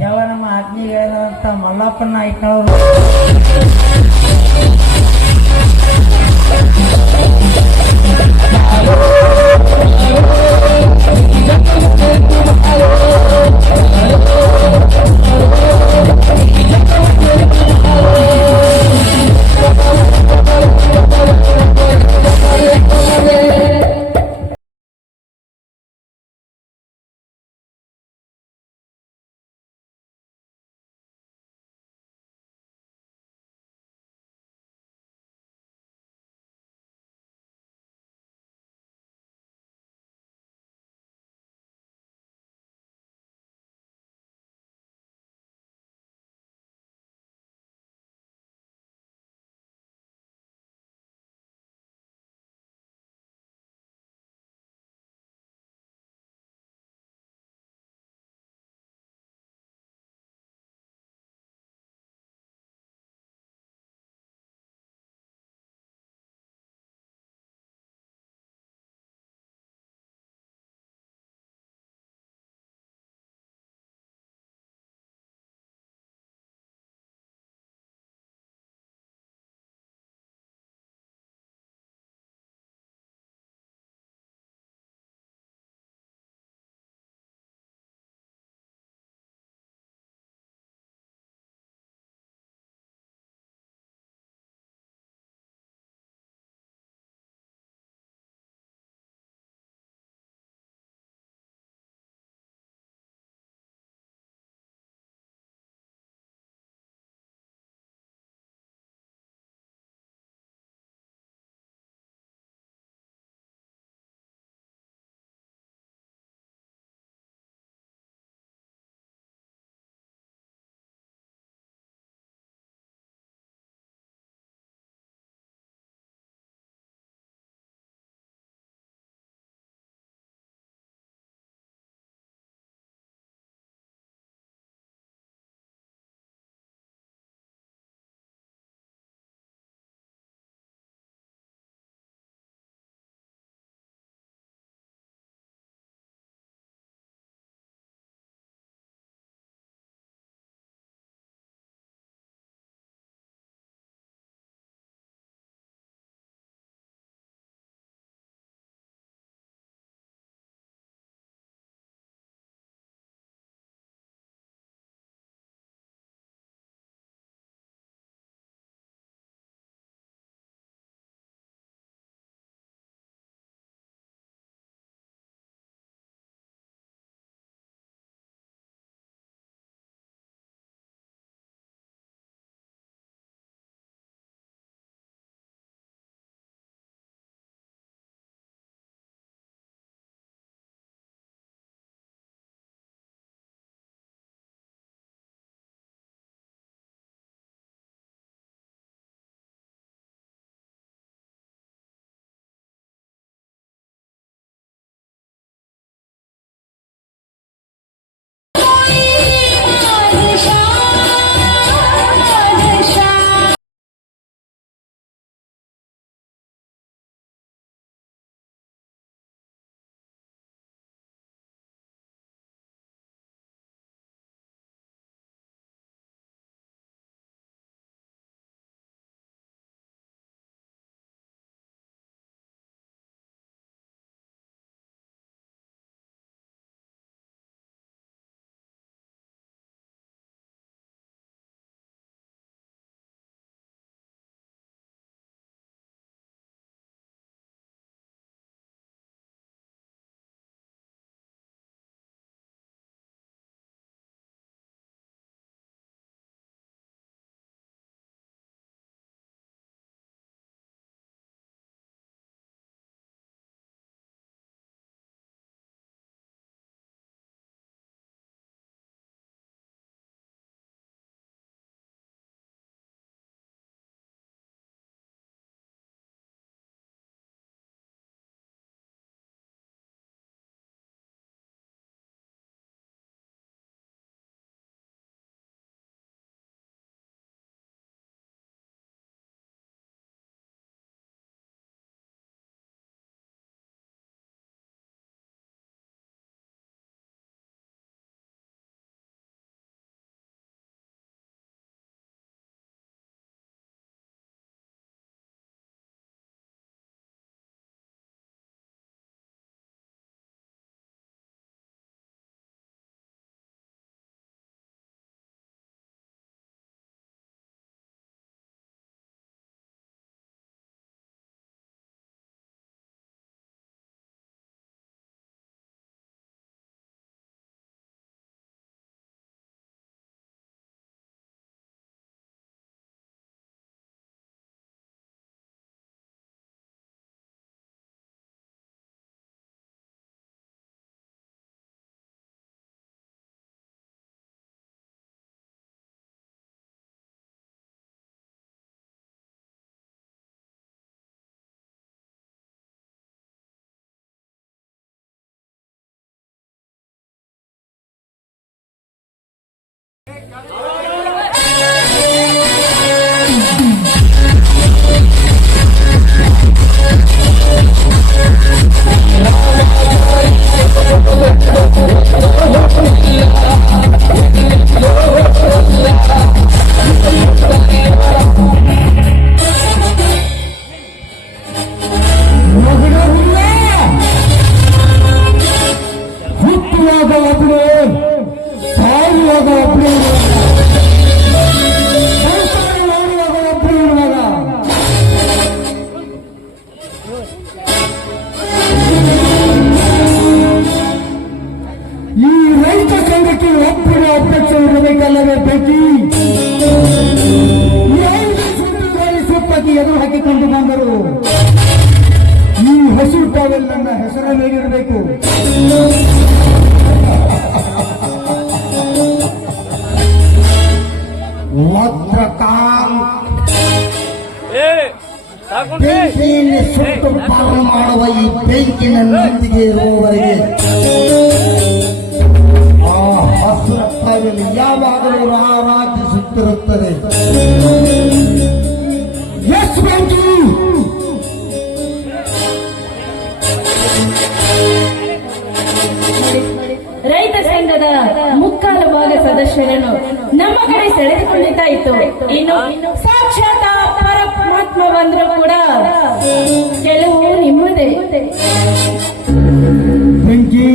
ಯಾವ ನಮ್ಮ ಆತ್ಮೀಯ ಹೇಳಿದಂತ ಮಲ್ಲಪ್ಪನ ಹುಟ್ಟುವಾಗ ಒಬ್ಬಳು, ಸಾಯುವಾಗ ಒಬ್ಬಳು, ಸಂಸಾರ ಮಾಡುವಾಗ ಒಬ್ಬಳು ಇರುವಾಗ ಈ ರೈತ ಸಂಘಕ್ಕೆ ಒಬ್ಬರ ಅಧ್ಯಕ್ಷ ಇರಬೇಕಲ್ಲವೇ ಬೇಕಿ? ಸುತ್ತಕ್ಕೆ ಎದುರು ಹಾಕಿಕೊಂಡು ಬಂದರು. ಈ ಹಸಿರು ಟವಲ್ ನನ್ನ ಹೆಸರ ಮೇಲಿರಬೇಕು. ಬೆಂಕಿಯಲ್ಲಿ ಸುಟ್ಟು ಪಾಲು ಮಾಡುವ ಈ ಬೆಂಕಿನ ನಂದಿಗೆ ಇರುವವರೆಗೆ ಆ ಹಸಿರ ಟವಲ್ ಯಾವಾಗಲೂ ರಾರಾಜಿಸುತ್ತಿರುತ್ತದೆ. ಎಸ್ ಬೆಂಕಿ, ರೈತ ಸಂಘದ ಮುಕ್ಕಾಲು ಭಾಗ ಸದಸ್ಯರನ್ನು ನಮ್ಮ ಕಡೆ ಸೆಳೆದುಕೊಂಡಿದ್ದಾಯಿತು. ಇನ್ನು ಸಾಕ್ಷಾತ್ ಆ ಪರಮಾತ್ಮ ಬಂದರೂ ಕೂಡ ಕೆಲವು ನಿಮ್ಮದೇ. ಬೆಂಕಿ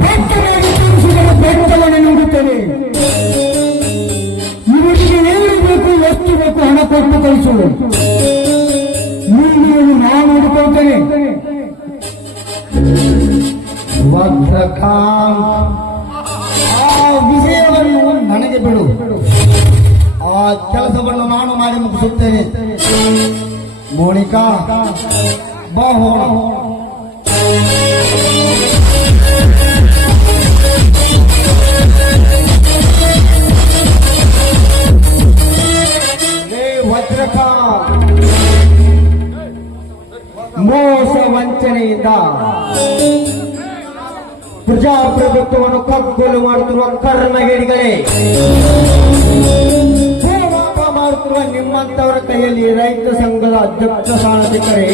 ಬೆಟ್ಟವಾಗಿ ತೋರಿಸಿದರೆ ಬೆಟ್ಟವನ್ನು ನುಂಗುತ್ತದೆ. ಇವರಿಗೆ ಏನು ಬೇಕು, ಎಷ್ಟು ಬೇಕು ಹಣ ಕೊಟ್ಟು ಕಳಿಸು. ನೀನು ನಾನು ನೋಡಿಕೊಳ್ತೇನೆ. ವಜ್ರಕಾಂತ್, ಆ ವಿಷಯವನ್ನು ನನಗೆ ಬಿಡು. ಆ ಕೆಲಸವನ್ನು ನಾನು ಮಾಡಿ ಮುಗಿಸುತ್ತೇನೆ. ಮೋನಿಕಾ, ಬಾ ಹೋಗೋಣ. ವಜ್ರಕಾಂತ್, ಮೋಸ ವಂಚನೆಯಿಂದ ಪ್ರಜಾಪ್ರಭುತ್ವವನ್ನು ಕಗ್ಗೊಲು ಮಾಡುತ್ತಿರುವ ಕರ್ಮಗೇಡಿಗಳೇ, ಹೋರಾಟ ಮಾಡುತ್ತಿರುವ ನಿಮ್ಮಂತವರ ಕೈಯಲ್ಲಿ ರೈತ ಸಂಘದ ಅಧ್ಯಕ್ಷ ಸ್ಥಾನ ಸಿಕ್ಕರೆ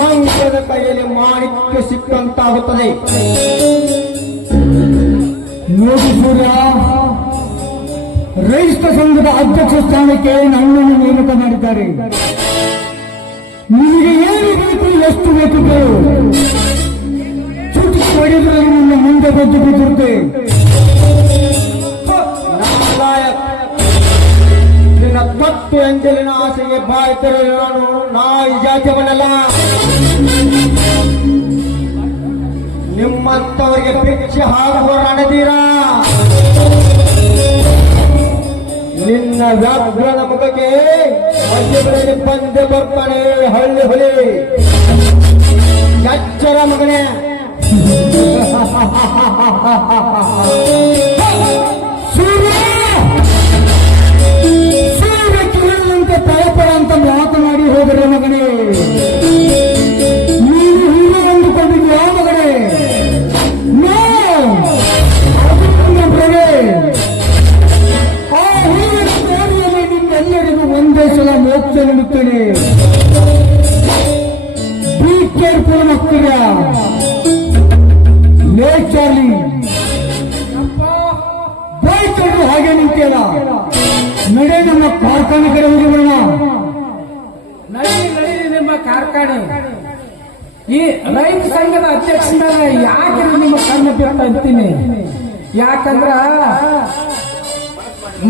ಮಂಗದ ಕೈಯಲ್ಲಿ ಮಾಣಿಕ್ಯ ಸಿಕ್ಕಂತಾಗುತ್ತದೆ. ನೋಡಿ ಸೂರ್ಯ, ರೈತ ಸಂಘದ ಅಧ್ಯಕ್ಷ ಸ್ಥಾನಕ್ಕೆ ನನ್ನನ್ನು ನೇಮಕ ಮಾಡಿದ್ದಾರೆ. ನಿಮಗೆ ಏನು ಬೇಕು, ಎಷ್ಟು ಬೇಕು ಕೇಳು. ಚುಟುಕಿ ಹೊಡೆದರೆ ನಿನ್ನ ಮುಂದೆ ಬಂದು ಬಿದ್ದಿರುತ್ತೆ. ನಾಲಾಯಕ್, ನಿನ್ನ ತತ್ತು ಎಂಜಲಿನ ಆಸೆಗೆ ಬಾಯ್ತರೆ ನಾನು ನಾಯಿ ಜಾತಿಯವನಲ್ಲ. ನಿಮ್ಮಂತವರಿಗೆ ಭಿಕ್ಷೆ ಹಾಕುವ ರಣಧೀರ. ನಿನ್ನ ವ್ಯಾಘ್ರದ ಮುಖಕ್ಕೆ ಮಧ್ಯದಲ್ಲಿ ಬಂದೆ ಬರ್ತಾನೆ ಹಳ್ಳಿ ಹೊಲಿ. ಎಚ್ಚರ ಮಗನೇ. ಸೂರ್ಯ ಕಿರಣಂತೆ ಪರಪರ ಅಂತ ಮಾತನಾಡಿ ಹೋದರೆ ಮಗನೇ, ನೀನು ಹೀಗೆ ಅಂದುಕೊಂಡಿದ್ಯಾ ಮಗನೇ? ನೋ, ಅದು ನನ್ನ ಭ್ರಮೆ. ಆ ಹೂವಿನ ಕೋಣೆಯಲ್ಲಿ ನಿಮ್ಮೆಲ್ಲರಿಗೂ ಒಂದೇ ಸಲ ಮೋಕ್ಷ ನೀಡುತ್ತೇನೆ. ಬಿ ಕೇರ್ಫುಲ್ ಮಕ್ಕಳ. ಲೇ ಚಾರ್ಲಿ, ಬೈಕೊಂಡು ಹಾಗೆ ನಿಂತಿಯಲ್ಲ, ನಡೆ ನಮ್ಮ ಕಾರ್ಖಾನೆ ಕಡೆ ಹೋಗಿ ಬರೋಣ. ನಡಿ ನಿಮ್ಮ ಕಾರ್ಖಾನೆ. ಈ ರೈತ ಸಂಘದ ಅಧ್ಯಕ್ಷನ ಯಾಕೆ ನಿಮ್ಮ ಕಣ್ಣು ಬಿಡ್ತಾ ಅಂತೀನಿ? ಯಾಕಂದ್ರ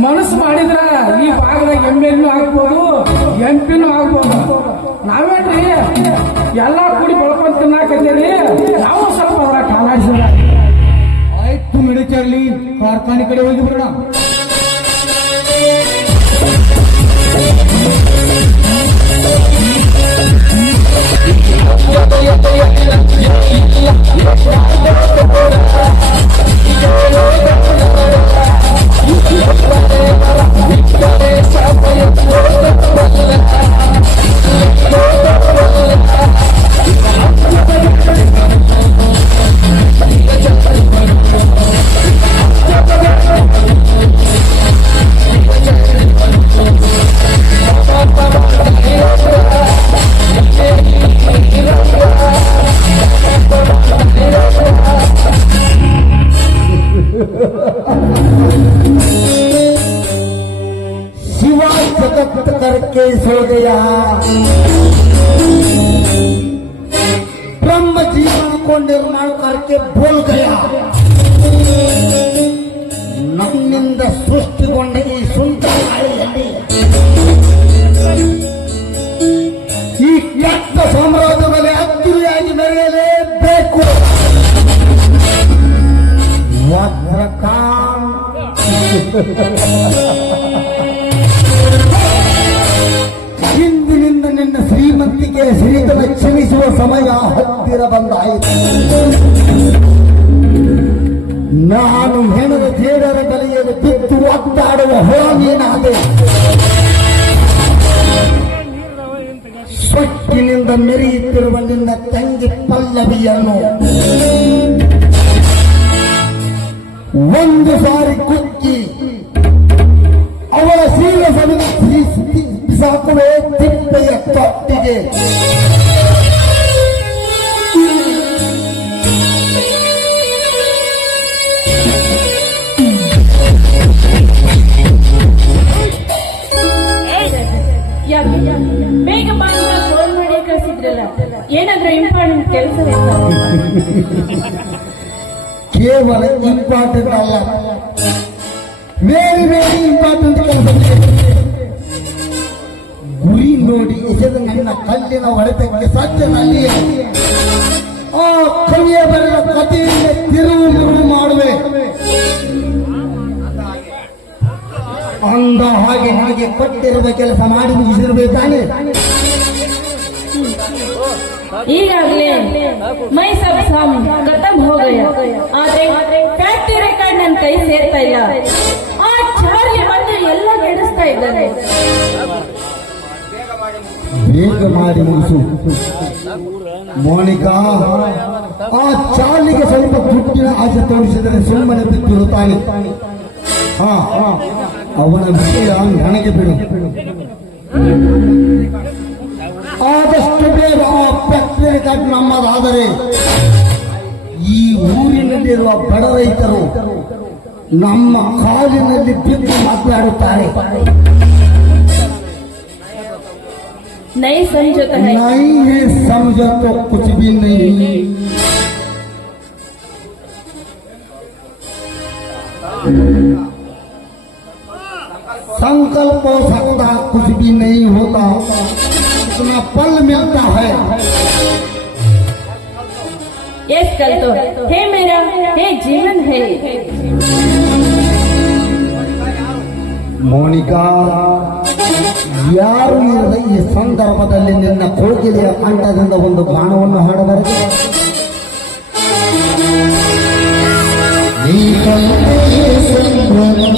ಮನಸ್ಸು ಮಾಡಿದ್ರ ಈ ಭಾಗದಾಗ MLA ಆಗ್ಬೋದು, MP ಆಗ್ಬೋದು. ನಾವೇನ್ರಿ ಎಲ್ಲಾ ಕೂಡಿ ಬೆಳ್ಕೊಂಡ್ ತಿನ್ನಾಕಂತೇಳಿ ನಾವು ಸ್ವಲ್ಪ ಅವರ ಕಾಲಾಡಿಸೋಣ. ಆಯ್ತು ನಡೆ ಚಾರ್ಲಿ, ಕಾರ್ಖಾನೆ ಕಡೆ ಹೋಗಿ ಬರೋಣ. ಇಂದಿನಿಂದ ನಿನ್ನ ಶ್ರೀಮಂತಿಗೆ ಶ್ರೀತನ ಕ್ಷಮಿಸುವ ಸಮಯ ಹತ್ತಿರ ಬಂದಾಯಿತು. ನಾನು ಹೆಣದ ಜೇಡರ ಬಲಿಯನ್ನು ಬಿತ್ತು ಒತ್ತಾಡುವ ಹೊರಮೀನಾದೆ. ಸೊಕ್ಕಿನಿಂದ ಮೆರೆಯುತ್ತಿರುವ ನಿನ್ನ ತಂಗಿ ಪಲ್ಲವಿಯನ್ನು ಒಂದು ಸಾರಿ ಕುಕ್ಕಿ ಅವಳ ಶೀಲ ಬಿಸಾಕುವೆ ತಿಪ್ಪೆಯ ತೊಟ್ಟಿಗೆ. ಬೇಗ ಫೋನ್ ಮಾಡಿ ಕಳಿಸಿದ್ರಲ್ಲ, ಏನಾದ್ರೂ ಇಂಪಾರ್ಟೆಂಟ್ ಕೆಲಸ ಕೇವಲ ಇಂಪಾರ್ಟೆಂಟ್ ಅಲ್ಲ, ವೆರಿ ವೆರಿ ಇಂಪಾರ್ಟೆಂಟ್ ಕೆಲಸ. ಗುರಿ ನೋಡಿ ಎಸೆದ ನನ್ನ ಕಲ್ಲಿನ ಹೊಡೆತಕ್ಕೆ ಸಜ್ಜನಲ್ಲಿ ಆ ಕವಿಯ ಬರೆದ ಕಥೆಯಿಂದ ತಿರುವು ಮಾಡುವೆ. ಅಂದ ಹಾಗೆ ನನಗೆ ಕೊಟ್ಟಿರುವ ಕೆಲಸ ಮಾಡಿ ಮುಗಿಸಿರ್ಬೇಕಾನೆ. ಈಗಾಗಲೇ ಮೈ ಸಬ್ ಸಾಮ್ ಖತಮ್ ಹೋ ಗಯಾ, ಆದ್ರೆ ಫ್ಯಾಕ್ಟರಿ ರೆಕಾರ್ಡ್ ನನ್ನ ಕೈ ಸೇರ್ತಾ ಇಲ್ಲ. ಆ ಚಾರ್ಲಿ ಬಂದು ಎಲ್ಲ ಕೆಡಿಸ್ತಾ ಇದ್ದಾರೆ. ಬೇಗ ಮಾಡಿ ಮುಗಿಸು ಮೋನಿಕಾ. ಆ ಚಾರ್ಲಿಗೆ ಸ್ವಲ್ಪ ದುಡ್ಡಿನ ಆಸೆ ತೋರಿಸಿದರೆ ಸುಮ್ಮನೆ ಬಿಟ್ಟಿರುತ್ತಾನೆ. ಅವನ ವಿಷಯ ನನಗೆ ಬಿಡು. ಆದಷ್ಟು ಬೇಗ ಆ ಫ್ಯಾಕ್ಟರಿ ರೆಕಾರ್ಡ್ ನಮ್ಮದಾದರೆ ಈ ಊರಿನಲ್ಲಿರುವ ಬಡ ರೈತರು ನಮ್ಮ ಕಾಲಿನಲ್ಲಿ ಬಿದ್ದು ಮಾತನಾಡುತ್ತಾರೆ. नहीं समझौता है, नहीं है समझो तो कुछ भी नहीं. संकल्प हो सकता कुछ भी नहीं होता, इतना पल मिलता है. ये कल तो है मेरा, है जीवन है. ಮೋನಿಕಾ, ಯಾರು ಇರದ ಈ ಸಂದರ್ಭದಲ್ಲಿ ನಿನ್ನ ಕೋಗಿಲೆಯ ಕಂಠದಿಂದ ಒಂದು ಗಾನವನ್ನು ಹಾಡಬಾರದು. ನೀ ಕಲ್ಪನೆ ಸಂಭ್ರಮ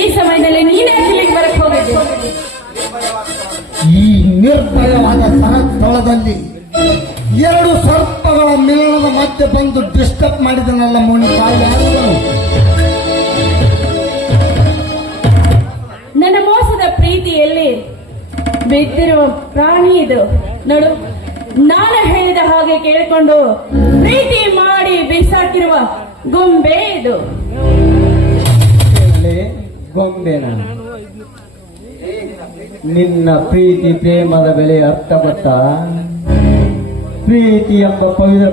ಈ ಸಮಯದಲ್ಲಿ ನೀನೇ ಇಲ್ಲಿಗೆ ಬರಕ್ ಹೋಗಿದ್ದೆ. ಈ ನಿರ್ಭಯವಾದ ಸ್ಥಳದಲ್ಲಿ ಎರಡು ಸರ್ಪಗಳ ಮಿಲನದ ಮಧ್ಯೆ ಬಂದು ಡಿಸ್ಟರ್ಬ್ ಮಾಡಿದನಲ್ಲ ಮೋನಿಕಾ, ಯಾರು? ನನ್ನ ಮೋಸದ ಪ್ರೀತಿಯಲ್ಲಿ ಬಿದ್ದಿರುವ ಪ್ರಾಣಿ ಇದು ನೋಡು. ನಾನು ಹೇಳಿದ ಹಾಗೆ ಕೇಳಿಕೊಂಡು ಪ್ರೀತಿ ಮಾಡಿ ಬಿಸಾಕಿರುವ ಗೊಂಬೆ ಇದು. ಎಲೆ ಗೊಂಬೆನ ನಿನ್ನ ಪ್ರೀತಿ ಪ್ರೇಮದ ಬೆಲೆ ಅರ್ಥ ಗೊತ್ತಾ? ಪ್ರೀತಿ ಎಂಬ ಪವಿತ್ರ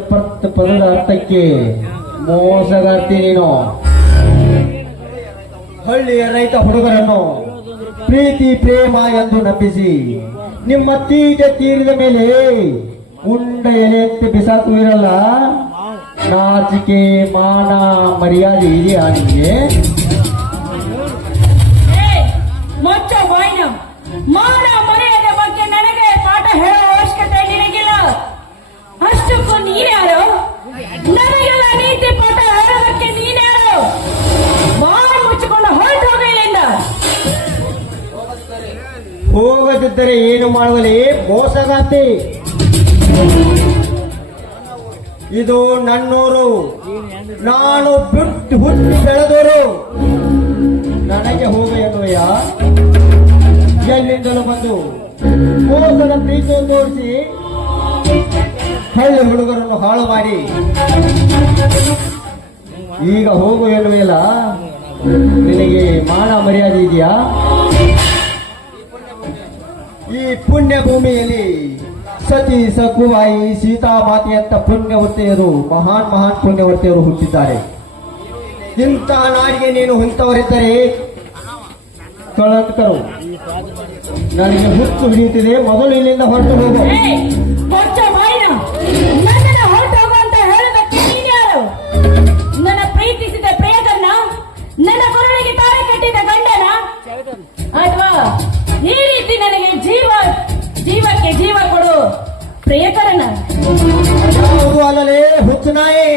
ಪದದ ಅರ್ಥಕ್ಕೆ ಮೋಸಗಾರ್ತಿ ನೀನು. ಹಳ್ಳಿಯ ರೈತ ಹುಡುಗರನ್ನು ಪ್ರೀತಿ ಪ್ರೇಮ ಎಂದು ನಂಬಿಸಿ ನಿಮ್ಮ ತೀಟೆ ತೀರಿದ ಮೇಲೆ ಉಂಡ ಎಲೆಯಂತೆ ಬಿಸಾಕುವಿರಲ್ಲ. ನಾಚಿಕೆ ಮಾನ ಮರ್ಯಾದೆ ಇದೆಯಾ ನಿಮಗೆ? ಮೊಚ್ಚ ಬಾಯ್ನ ಮಾನ ಮರ್ಯಾದೆ ಬಗ್ಗೆ ನನಗೆ ಪಾಠ ಹೇಳೋ ಅವಶ್ಯಕತೆ ನಿನಗಿಲ್ಲ. ಅಷ್ಟಕ್ಕೂ ನೀನ್ಯಾರು? ನನಗೆಲ್ಲ ನೀತಿ ಪಾಠ ಹೇಳೋದಕ್ಕೆ ನೀನ್ಯಾರು? ಬಾಯಿ ಮುಚ್ಚಿಕೊಂಡು ಹೊರಟು ಹೋಗ ಇಲ್ಲಿಂದ. ಹೋಗದಿದ್ದರೆ ಏನು ಮಾಡುವಲ್ಲಿ ಮೋಸಗಾತಿ. ಇದು ನನ್ನೂರು, ನಾನು ಬಿಟ್ಟು ಹುಟ್ಟಿ ಬೆಳೆದವರು. ನನಗೆ ಹೋಗ ಎನ್ನುವೆಯ? ಎಲ್ಲಿಂದಲೂ ಬಂದು ಮೋಸದ ಪ್ರೀತಿಯನ್ನು ತೋರಿಸಿ ಹಳ್ಳಿ ಹುಡುಗರನ್ನು ಹಾಳು ಮಾಡಿ ಈಗ ಹೋಗು ಎನ್ನುವೆಯಲ್ಲ? ನಿನಗೆ ಮಾನ ಮರ್ಯಾದೆ ಇದೆಯಾ? ಈ ಪುಣ್ಯ ಭೂಮಿಯಲ್ಲಿ ಸತಿ ಸಕುವಾಯಿ ಸೀತಾಮಾತೆಯಂತ ಪುಣ್ಯವರ್ತೆಯರು ಮಹಾನ್ ಪುಣ್ಯವರ್ತೆಯರು ಹುಟ್ಟಿದ್ದಾರೆ. ಇಂಥ ನಾಡಿಗೆ ನೀನು ಇಂಥವರಿದ್ದರೆ ಕಳಂಕರು. ನನಗೆ ಹುಟ್ಟು ಹಿಡಿಯುತ್ತಿದೆ, ಮೊದಲು ಇಲ್ಲಿಂದ ಹೊರಟು ಹೋಗು. ಮೊಚ್ಚ ಬಾಯ್ನ ನನ್ನನ್ನು ಹೊರಟು ಹೋಗು ಅಂತ ಹೇಳೋದಕ್ಕೆ ನೀನ್ಯಾರು? ನನ್ನ ಪ್ರೀತಿಸಿದ ಪ್ರಿಯಕರನ, ನನ್ನ ಕೊರಳಿಗೆ ತಾಳಿ ಕಟ್ಟಿದ ಗಂಡನ, ಅಥವಾ ಈ ರೀತಿ ನನಗೆ ಜೀವಕ್ಕೆ ಜೀವ ಕೊಡು ಪ್ರಿಯಕರನ? ಯಾವುದು ಅಲ್ಲಲೇ ಹುಚ್ಚು ನಾಯಿ.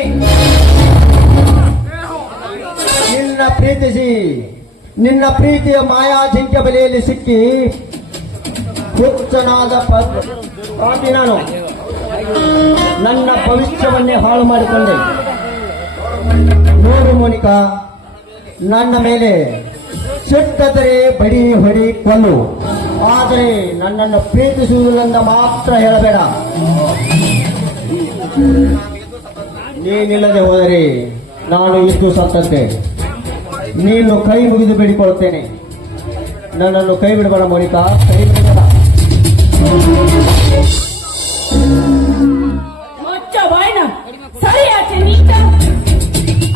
ನಿನ್ನ ಪ್ರೀತಿಸಿ ನಿನ್ನ ಪ್ರೀತಿಯ ಮಾಯಾ ಜಿಂಕೆ ಬಲೆಯಲ್ಲಿ ಸಿಕ್ಕಿ ಹುಚ್ಚನಾದ ಪಾಪಿ ನಾನು ನನ್ನ ಭವಿಷ್ಯವನ್ನೇ ಹಾಳು ಮಾಡಿಕೊಂಡೆ. ನೋಡು ಮೋನಿಕಾ, ನನ್ನ ಮೇಲೆ ಸಿಟ್ಟದರೆ ಬಡಿ ಹೊಡಿ ಕೊಲ್ಲು, ಆದರೆ ನನ್ನನ್ನು ಪ್ರೀತಿಸುವುದರಿಂದ ಮಾತ್ರ ಹೇಳಬೇಡ. ನೀನಿಲ್ಲದೆ ಹೋದರೆ ನಾನು ಇದ್ದು ಸತ್ತಂತೆ. ನೀನು ಕೈ ಮುಗಿದು ಬೇಡಿಕೊಳ್ಳುತ್ತೇನೆ, ನನ್ನನ್ನು ಕೈ ಬಿಡಬೇಡ ಮೋನಿಕಾ, ಕೈ ಬಿಡಬೇಡ. ಮೊಚ್ಚ ಬಾಯ್ನ ಸರಿಯಾಚೆ ನೀಚ.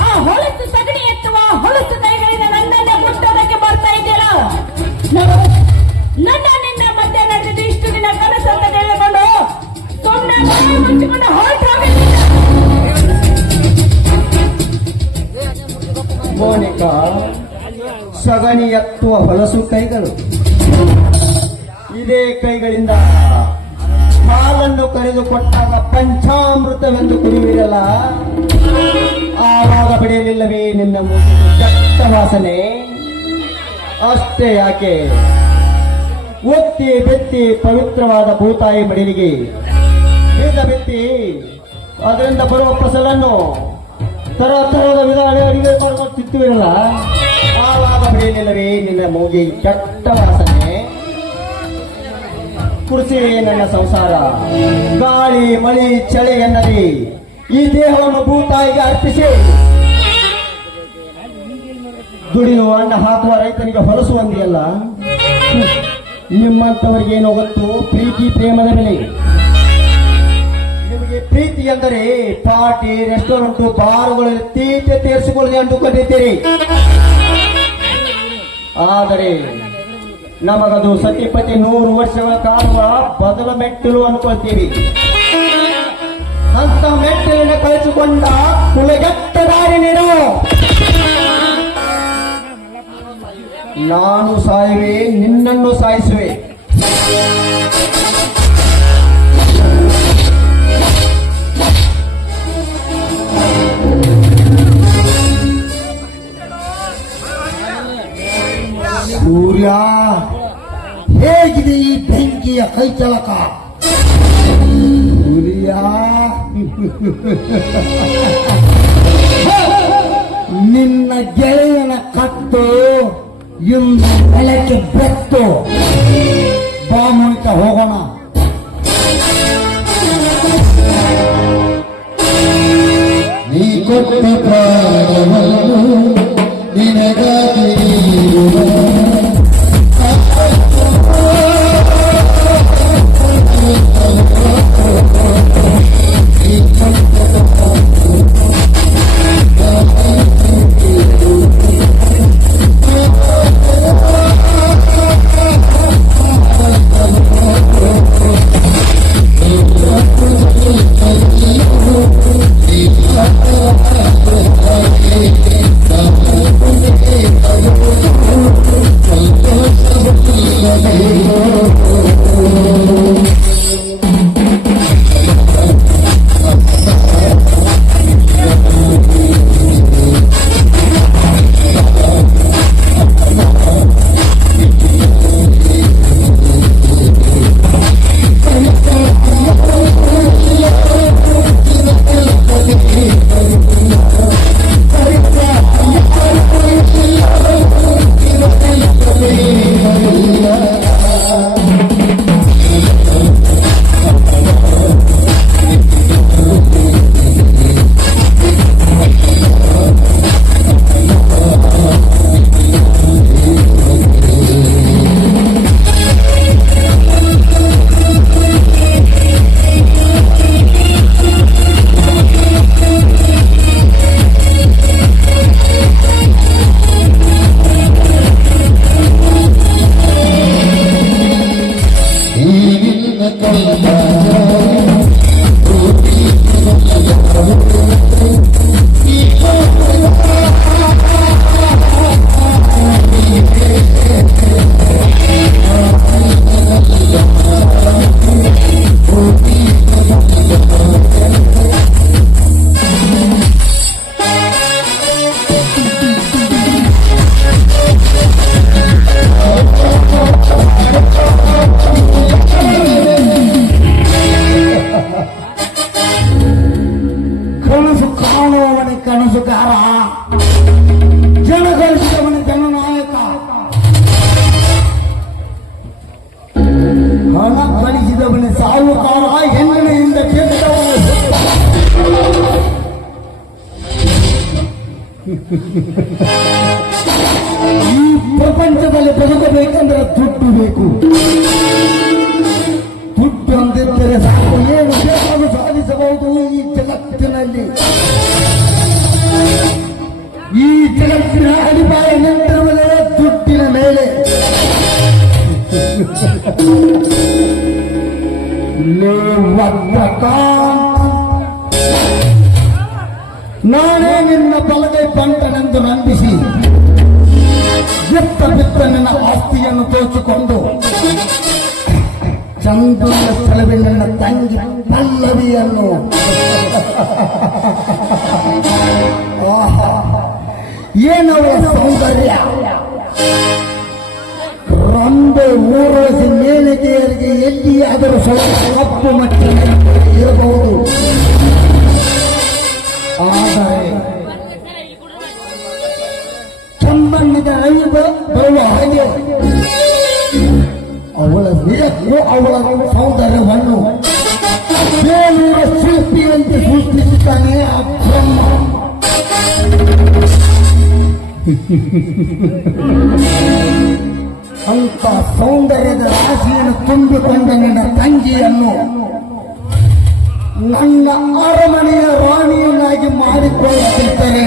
ಆ ಹೊಲಸು ಸಗಣಿ ಎತ್ತುವ ಹೊಲಸು ಕೈಗಳಿಂದ ನನ್ನನ್ನೇ ಮುಟ್ಟೋದಕ್ಕೆ ಬರ್ತಾ ಇದ್ದೀರಾ? ನನ್ನ ನಿನ್ನ ಮಧ್ಯೆ ನಡೆದಿದ್ದು ಇಷ್ಟು ದಿನ ಕನಸು ಅಂತ ತಿಳಿದುಕೊಂಡು ಸುಮ್ಮನೆ ಬಾಯಿ ಮುಚ್ಚಿಕೊಂಡು ಹೊರಟು ಹೋಗಿದ್ದೀರ. ಮೋನಿಕಾ, ಸಗಣಿ ಎತ್ತುವ ಹೊಲಸು ಕೈಗಳು. ಇದೇ ಕೈಗಳಿಂದ ಹಾಲನ್ನು ಕರೆದುಕೊಟ್ಟಾಗ ಪಂಚಾಮೃತವೆಂದು ಕುಡಿಯುವಿರಲ್ಲ, ಆವಾಗ ಬಿಡಿಯಲಿಲ್ಲವೇ ನಿನ್ನ ಕೆಟ್ಟ ವಾಸನೆ? ಅಷ್ಟೇ ಯಾಕೆ, ಒತ್ತಿ ಬೆತ್ತಿ ಪವಿತ್ರವಾದ ಭೂತಾಯಿ ಮಡಿಲಿಗೆ ಬೀಜ ಬಿತ್ತಿ ಅದರಿಂದ ಬರುವ ಫಸಲನ್ನು ತರತರದ ವಿಧ ಅಡಿಗೆ ಮಾಡಿ ತಿಂತೀವಿರಲ್ಲ, ಆವಾಗ ಬಿಡಿಯಲಿಲ್ಲವೇ ನಿನ್ನ ಮೂಗಿ ಕೆಟ್ಟ ವಾಸನೆ? ಕುಡಿಸಿ ನನ್ನ ಸಂಸಾರ, ಗಾಳಿ ಮಳಿ ಚಳಿ ಎನ್ನದೆ ಈ ದೇಹವನ್ನು ಭೂತಾಯಿಗೆ ಅರ್ಪಿಸಿ ದುಡಿಯುವ ಅನ್ನ ಹಾಕುವ ರೈತನಿಗೆ ಹೊಲಸು ಅಂದಿಯಲ್ಲ. ನಿಮ್ಮಂತವರಿಗೆ ಏನೋ ಗೊತ್ತು ಪ್ರೀತಿ ಪ್ರೇಮದ ಬೆಲೆ. ನಿಮಗೆ ಪ್ರೀತಿ ಎಂದರೆ ಪಾರ್ಟಿ, ರೆಸ್ಟೋರೆಂಟ್, ಬಾರುಗಳಲ್ಲಿ ತೀಟೆ ತೀರಿಸಿಕೊಳ್ಳಿ ಅಂದುಕೊಂಡಿದ್ದೀರಿ. ಆದರೆ ನಮಗದು ಸತಿಪತಿ 100 ವರ್ಷಗಳ ಕಾಲುವ ಬದಲ ಮೆಟ್ಟಿಲು ಅನ್ಕೊಳ್ತೀವಿ. ಅಂತ ಮೆಟ್ಟಿಲಿನ ಕಳಿಸಿಕೊಂಡ ಕುಲಗೆಟ್ಟ ದಾರಿ ನೀನು. ನಾನು ಸಾಯುವೆ, ನಿನ್ನನ್ನು ಸಾಯಿಸುವೆ. ಸೂರ್ಯ ಹೇಗಿದೆ ಈ ಬೆಂಕಿಯ ಕೈಚಳಕ? ಸೂರ್ಯ ನಿನ್ನ ಗೆಳೆಯನ ಕತ್ತು ಇಂದು ನೆಲಕ್ಕೆ ಬೆತ್ತು. ಬಾ ಮೂಲಕ ಹೋಗೋಣ. ನೀ ಕೊಟ್ಟ ಪ್ರಾಣವನ್ನು ನಿನಗಾಗಿ ಕನಸುಗಾರ, ಜನಗಳಿಸಿದವನ ಜನನಾಯಕ, ಹಣ ಗಳಿಸಿದವನ ಸಾಹುಕಾರ, ಹೆಣ್ಣಿನಿಂದ ಕೆಟ್ಟವನ ಈ ಪ್ರಪಂಚದಲ್ಲಿ ಬದುಕಬೇಕೆಂದರೆ ದುಡ್ಡು ಬೇಕು. ದುಡ್ಡು ಅಂದಿದ್ದರೆ ಸಾಕು, ಏನು ಬೇಕಾದರೂ ಸಾಧಿಸಬಹುದು ಈ ಜಗತ್ತಿನಲ್ಲಿ. ಈ ಜಗತ್ತಿನ ಅಡಿಪಾಯ ನಿಂತಿರುವುದೇ ದುಡ್ಡಿನ ಮೇಲೆ. ನಾನೇ ನಿನ್ನ ಬಲಗೈ ಬಂಟನೆಂದು ನಂಬಿಸಿ ಎತ್ತ ಬಿತ್ತ ನಿನ್ನ ಆಸ್ತಿಯನ್ನು ತೋಚಿಕೊಂಡು ಚಂದ್ರನ ಸ್ಥಳವೇ ನನ್ನ ತಂಗಿ ಪಲ್ಲವಿಯನ್ನು ಏನವಳ ಸೌಂದರ್ಯ! ರಂಬೆ ಊರ್ವಶಿ ಮೇಲಕೆಯರಿಗೆ ಎಲ್ಲಿಯಾದರೂ ಸ್ವಲ್ಪ ಕಪ್ಪು ಮಟ್ಟಿನ ಇರಬಹುದು. ಆದರೆ ಕೆಮ್ಮಣ್ಣಿದ ರವಿ ಬರುವ ಹಾಗೆ ಅವಳ ನಿಜಕ್ಕೂ ಅವಳ ಸೌಂದರ್ಯವನ್ನು ಬೇಲೂರ ಶಿಲ್ಪಿಯಂತೆ ಸೃಷ್ಟಿಸುತ್ತಾನೆ ಆ ಬ್ರಹ್ಮ. ಅಂತ ಸೌಂದರ್ಯದ ರಾಶಿಯನ್ನು ತುಂಬಿಕೊಂಡ ನಿನ್ನ ತಂಗಿಯನ್ನು ನನ್ನ ಅರಮನೆಯ ರಾಣಿಯನ್ನಾಗಿ ಮಾಡಿಕೊಳ್ಳುತ್ತಿದ್ದರೆ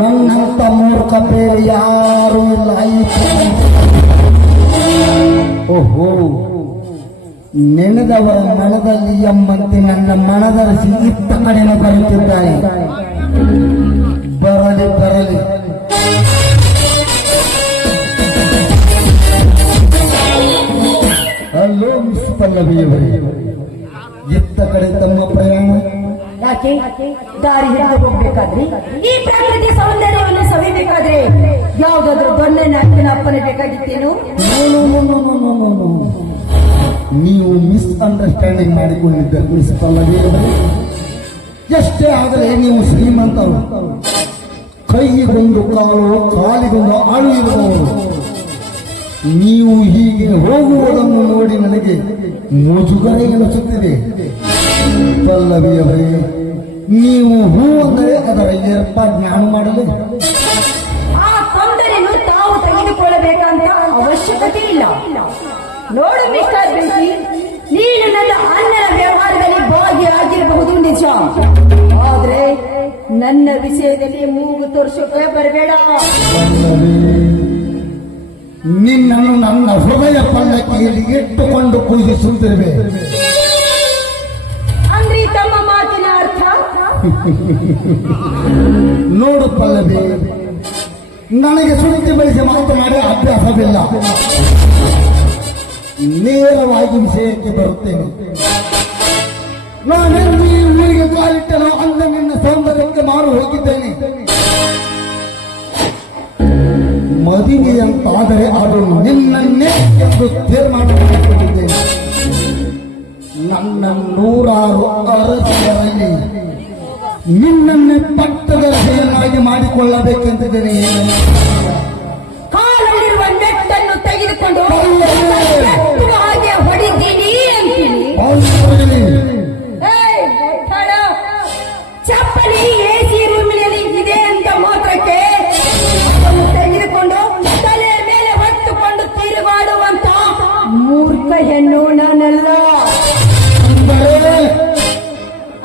ನನ್ನಂತ ಮೂರ್ಖ ಬೇರೆ ಯಾರೂ ಇಲ್ಲ. ಓಹೋ, ನೆನೆದವರ ಮನದಲ್ಲಿ ಎಂಬಂತೆ ನನ್ನ ಮನದರಸಿ ಇತ್ತ ಕಡೆಯನ್ನು ಬರುತ್ತಿದ್ದಾನೆ. ಬರಲಿ ಬರಲಿ. ಹಲೋ ಮಿಸ್ ಪಲ್ಲವಿಯವರೇ, ಇತ್ತ ಕಡೆ ತಮ್ಮ ಪ್ರಯಾಣ? ಯಾಕೆ ದಾರಿ ಹಿಡಿದು ಹೋಗ್ಬೇಕಾದ್ರೆ ಈ ಪ್ರಕೃತಿ ಸೌಂದರ್ಯವನ್ನು ಸವಿಬೇಕಾದ್ರೆ ಯಾವ್ದಾದ್ರು ದೊಣ್ಣೆ ನಾಲ್ಕಿನ ಅಪ್ಪನೆ ಬೇಕಾಗಿತ್ತೇನು? ನೀವು ಮಿಸ್ಅಂಡರ್ಸ್ಟ್ಯಾಂಡಿಂಗ್ ಮಾಡಿಕೊಂಡಿದ್ದರೆ ಮಿಸ್ ಪಲ್ಲವಿ ಅವರೇ. ಎಷ್ಟೇ ಆದರೆ ನೀವು ಶ್ರೀಮಂತರು, ಕೈಗೊಂದು ಕಾಲು ಕಾಲಿಗೊಂದು ಆಳು ಇರುವವರು. ನೀವು ಹೀಗೆ ಹೋಗುವುದನ್ನು ನೋಡಿ ನನಗೆ ಮುಜುಗರ ಎನಿಸುತ್ತಿದೆ. ಪಲ್ಲವಿಯವರೇ, ನೀವು ಹೂ ಅಂದರೆ ಅದರ ಏರ್ಪಾಡು ನಾನು ಮಾಡಲು ಆ ತೊಂದರೆಯನ್ನು ತಾವು ತೆಗೆದುಕೊಳ್ಳಬೇಕಂತ ಅವಶ್ಯಕತೆ ಇಲ್ಲ. ನೋಡು ಮಿಸ್ಟರ್ ಬೆಂಕಿ, ನೀನು ನನ್ನ ಅಣ್ಣನ ವ್ಯವಹಾರದಲ್ಲಿ ಭಾಗಿಯಾಗಿರಬಹುದು ನಿಜ, ಆದ್ರೆ ನನ್ನ ವಿಷಯದಲ್ಲಿ ಮೂಗು ತೋರಿಸೋಕೆ ಬರಬೇಡ. ನಿನ್ನನ್ನು ನನ್ನ ಹೃದಯ ಪಲ್ಲಕ್ಕಿಯಲ್ಲಿ ಇಟ್ಟುಕೊಂಡು ಪೂಜಿಸುತ್ತಿರುವೆ. ಅಂದ್ರೆ ತಮ್ಮ ಮಾತಿನ ಅರ್ಥ? ನೋಡು ಪಲ್ಲವಿ, ನನಗೆ ಸುತ್ತಿ ಬೆಳೆಸಿ ಮಾತನಾಡಿ ಅಭ್ಯಾಸವಿಲ್ಲ. ನೇರವಾಗಿ ವಿಷಯಕ್ಕೆ ಬರುತ್ತೇನೆ. ನಾನೆಲ್ಲಿ ಊರಿಗೆ ಕಾಲಿಟ್ಟನೋ ಅಂದ ನಿನ್ನ ಸೌಂದರ್ಯಕ್ಕೆ ಮಾರು ಹೋಗಿದ್ದೇನೆ. ಮದುವೆಯಂತಾದರೆ ಅದು ನಿನ್ನನ್ನೇ ಎಂದು ತೀರ್ಮಾನ ಮಾಡಿಕೊಂಡಿದ್ದೇನೆ. ನನ್ನ 100 ಅರಸಿಯರಲ್ಲಿ ನಿನ್ನನ್ನೇ ಪಟ್ಟದ ರಸೆಯನ್ನಾಗಿ ಮಾಡಿಕೊಳ್ಳಬೇಕೆಂದಿದ್ದೇನೆ. ಕಾಲಲ್ಲಿರುವ ನೆಟ್ಟನ್ನು ತೆಗೆದುಕೊಂಡು ಹಾಗೆ ಹೊಡಿತೀನಿ ಅಂತೀನಿ. ಚಪ್ಪಲಿ ಎಸಿ ರೂಮಿನಲ್ಲಿ ಇದೆ ಅಂತ ಮಾತ್ರಕ್ಕೆ ಅದನ್ನು ತೆಗೆದುಕೊಂಡು ತಲೆ ಮೇಲೆ ಹೊತ್ತುಕೊಂಡು ತಿರುಗಾಡುವಂತ ಮೂರ್ಖ ಹೆಣ್ಣು ನಾನಲ್ಲ.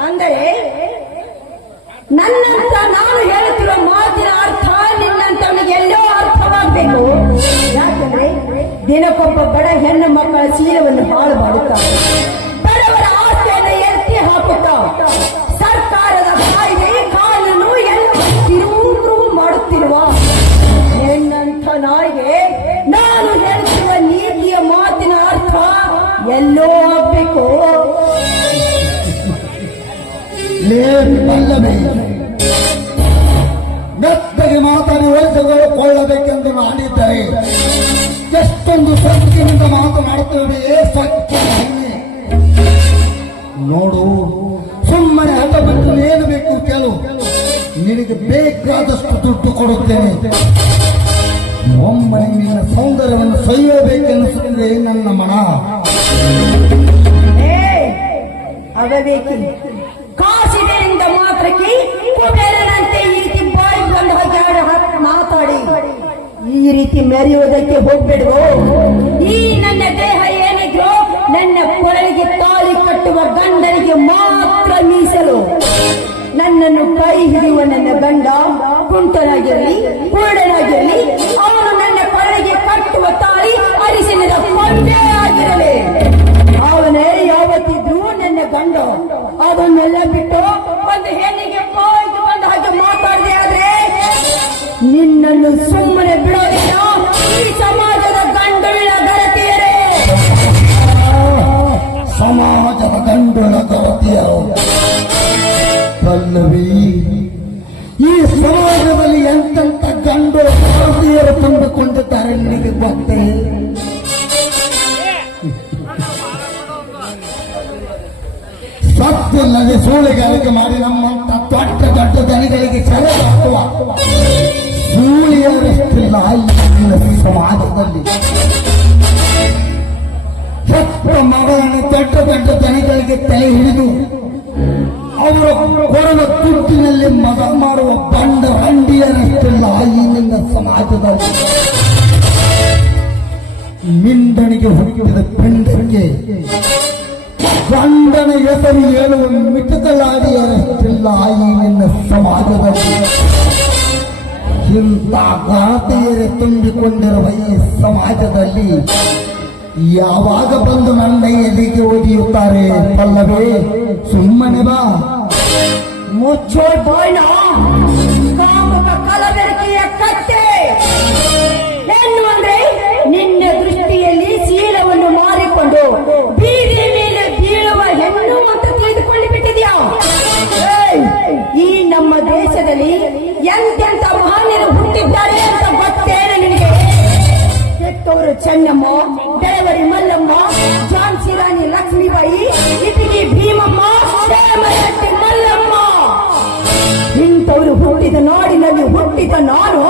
ಅಂದರೆ ನನ್ನಂತ ನಾನು ಹೇಳುತ್ತಿರುವ ಮಾತಿನ ಅರ್ಥ ನಿನ್ನಂತವನಿಗೆ ಎಲ್ಲೋ ಅರ್ಥವಾಗಬೇಕು. ಯಾಕಂದ್ರೆ ದಿನಕ್ಕೊಬ್ಬ ಬಡ ಹೆಣ್ಣು ಮಕ್ಕಳ ಶೀಲವನ್ನು ಹಾಳು ಮಾಡುತ್ತಾ, ಬಡವರ ಆಸ್ತಿಯನ್ನು ಎತ್ತಿ ಹಾಕುತ್ತಾ, ಸರ್ಕಾರದ ಕಾಯ್ದೆ ಕಾನೂನು ಎಲ್ಲ ತಿರುವು ಮಾಡುತ್ತಿರುವ ಹೆಣ್ಣಂಥ ನಾಯಿಗೆ ನಾನು ಹೇಳುತ್ತಿರುವ ನೀತಿಯ ಮಾತಿನ ಅರ್ಥ ಎಲ್ಲೋ ಆಗ್ಬೇಕು. ಮೆತ್ತಗೆ ಮಾತಾಡಿ ವಯಸ್ಸುಕೊಳ್ಳಬೇಕೆಂದು ಮಾಡಿದ್ದರೆ ಎಷ್ಟೊಂದು ಸತ್ಯದಿಂದ ಮಾತನಾಡುತ್ತೇವೆ. ಸತ್ಯ ನೋಡು, ಸುಮ್ಮನೆ ಹಠ ಬಿಟ್ಟು ಏನು ಬೇಕು ಕೇಳು, ನಿನಗೆ ಬೇಕಾದಷ್ಟು ದುಡ್ಡು ಕೊಡುತ್ತೇನೆ. ಒಮ್ಮೆ ನಿನ್ನ ಸೌಂದರ್ಯವನ್ನು ಸವಿಯಬೇಕೆನ್ನಿಸುತ್ತದೆ ನನ್ನ ಮನ. ಅವಬೇಕಿ ಕಾಸಿದೆಯಿಂದ ಮಾತ್ರಕ್ಕೆ ಕುಬೇರನಂತೆ ಈ ರೀತಿ ಬಾಯಿ ಬಂದ ಹಾಗೆ ಮಾತಾಡಿ ಈ ರೀತಿ ಮೆರೆಯುವುದಕ್ಕೆ ಹೋಗ್ಬೇಡುವು. ಈ ನನ್ನ ದೇಹ ಏನಿದ್ರು ನನ್ನ ಕೊರಳಿಗೆ ತಾಳಿ ಕಟ್ಟುವ ಗಂಡನಿಗೆ ಮಾತ್ರ ಮೀಸಲು. ನನ್ನನ್ನು ಕೈ ಹಿಡಿಯುವ ನನ್ನ ಗಂಡ ಕುಂಟನಾಗಿರಲಿ ಕುರುಡನಾಗಿರಲಿ, ಅವನು ನನ್ನ ಕೊರಳಿಗೆ ಕಟ್ಟುವ ತಾಳಿ ಅರಿಸಿನದ ಕೊಂಡೇ ಆಗಿರಲಿ, ಅವನೇ ಯಾವತ್ತಿದ್ರೂ ನನ್ನ ಗಂಡ. ಅದನ್ನೆಲ್ಲ ಬಿಟ್ಟು ಒಂದು ಹೆಣ್ಣಿಗೆ ಬಾಯಿಗೆ ಬಂದ ಹಾಗೆ ಮಾತಾಡದೆ ಆದ್ರೆ ನಿನ್ನನ್ನು ಸುಮ್ಮನೆ ಬಿಡೋದಿಲ್ಲ. ಈ ಸಮಾಜದ ಗಂಡುಗಳ ಗರತಿಯರೇ, ಸಮಾಜದ ಗಂಡುಗಳ ಗರತಿಯರು. ಪಲ್ಲವಿ, ಈ ಸಮಾಜದಲ್ಲಿ ಎಂತೆಂತ ಗಂಡು ಗರತಿಯರು ತುಂಬಿಕೊಂಡಿದ್ದಾರೆ ನಿನಗೆ ಗೊತ್ತೇ? ಸತ್ತಿಲ್ಲದೆ ಸೂಳೆಗಾರಿಕೆ ಮಾಡಿ ನಮ್ಮಂತ ದೊಡ್ಡ ದೊಡ್ಡ ದನಿಗಳಿಗೆ ಸೆರೆ ಹಾಕುವ ಸೂಳಿಯರಷ್ಟಿಲ್ಲ ಈ ಸಮಾಜದಲ್ಲಿ. ಹೆತ್ತ ಮಗಳನ್ನು ದೊಡ್ಡ ದೊಡ್ಡ ದನಿಗಳಿಗೆ ತಲೆ ಹಿಡಿದು ಅವರ ಕೊಡುವ ತುಟ್ಟಿನಲ್ಲಿ ಮದ ಮಾಡುವ ಬಂಡ ರಂಡಿಯರಷ್ಟಿಲ್ಲ ಈ ನಿನ್ನ ಸಮಾಜದಲ್ಲಿ. ಮಿಂಡನಿಗೆ ಹುಡುಕಿದ ಪಿಂಡಕ್ಕೆ ಗಂಡನ ಹೆಸರು ಹೇಳುವ ಮಿಟಕಲಾದಿಯರಷ್ಟಿಲ್ಲ ಈ ನಿನ್ನ ಸಮಾಜದಲ್ಲಿ. ಇಂಥ ಗಾತೆಯರೇ ತುಂಬಿಕೊಂಡಿರುವ ಈ ಸಮಾಜದಲ್ಲಿ ಯಾವಾಗ ಬಂದು ನನ್ನ ಎದೆಗೆ ಒದಿಯುತ್ತಾರೆ? ಪಲ್ಲವೇ, ಸುಮ್ಮನೆ ಬಾ. ಮುಚ್ಚೋ ಬಾಯ್ನ ಕಾಮಕ ಕಲಬೆರಕೆಯ ಕತ್ತೆ. ಹೆಣ್ಣು ಅಂದ್ರೆ ನಿನ್ನ ದೃಷ್ಟಿಯಲ್ಲಿ ಶೀಲವನ್ನು ಮಾರಿಕೊಂಡು ಬೀದಿಯ ಮೇಲೆ ಬೀಳುವ ಹೆಣ್ಣು ಅಂತ ತಿಳಿದುಕೊಂಡು ಬಿಟ್ಟಿದ್ಯಾ? ಎಂತೆಂತ ಮಹಾನ್ಯರು ಹುಟ್ಟಿದ್ದಾರೆ ಅಂತ ಗೊತ್ತೇನೆ ನಿನಗೆ? ಹೆತ್ತವರು ಚೆನ್ನಮ್ಮ, ದೇವರಿ ಮಲ್ಲಮ್ಮ, ಝಾನ್ಸಿ ರಾಣಿ ಲಕ್ಷ್ಮೀಬಾಯಿ, ಇಟಗಿ ಭೀಮಮ್ಮ, ದೇವರಟ್ಟಿ ಮಲ್ಲಮ್ಮ. ಇಂಥವರು ಹುಟ್ಟಿದ ನಾಡಿನಲ್ಲಿ ಹುಟ್ಟಿದ ನಾನು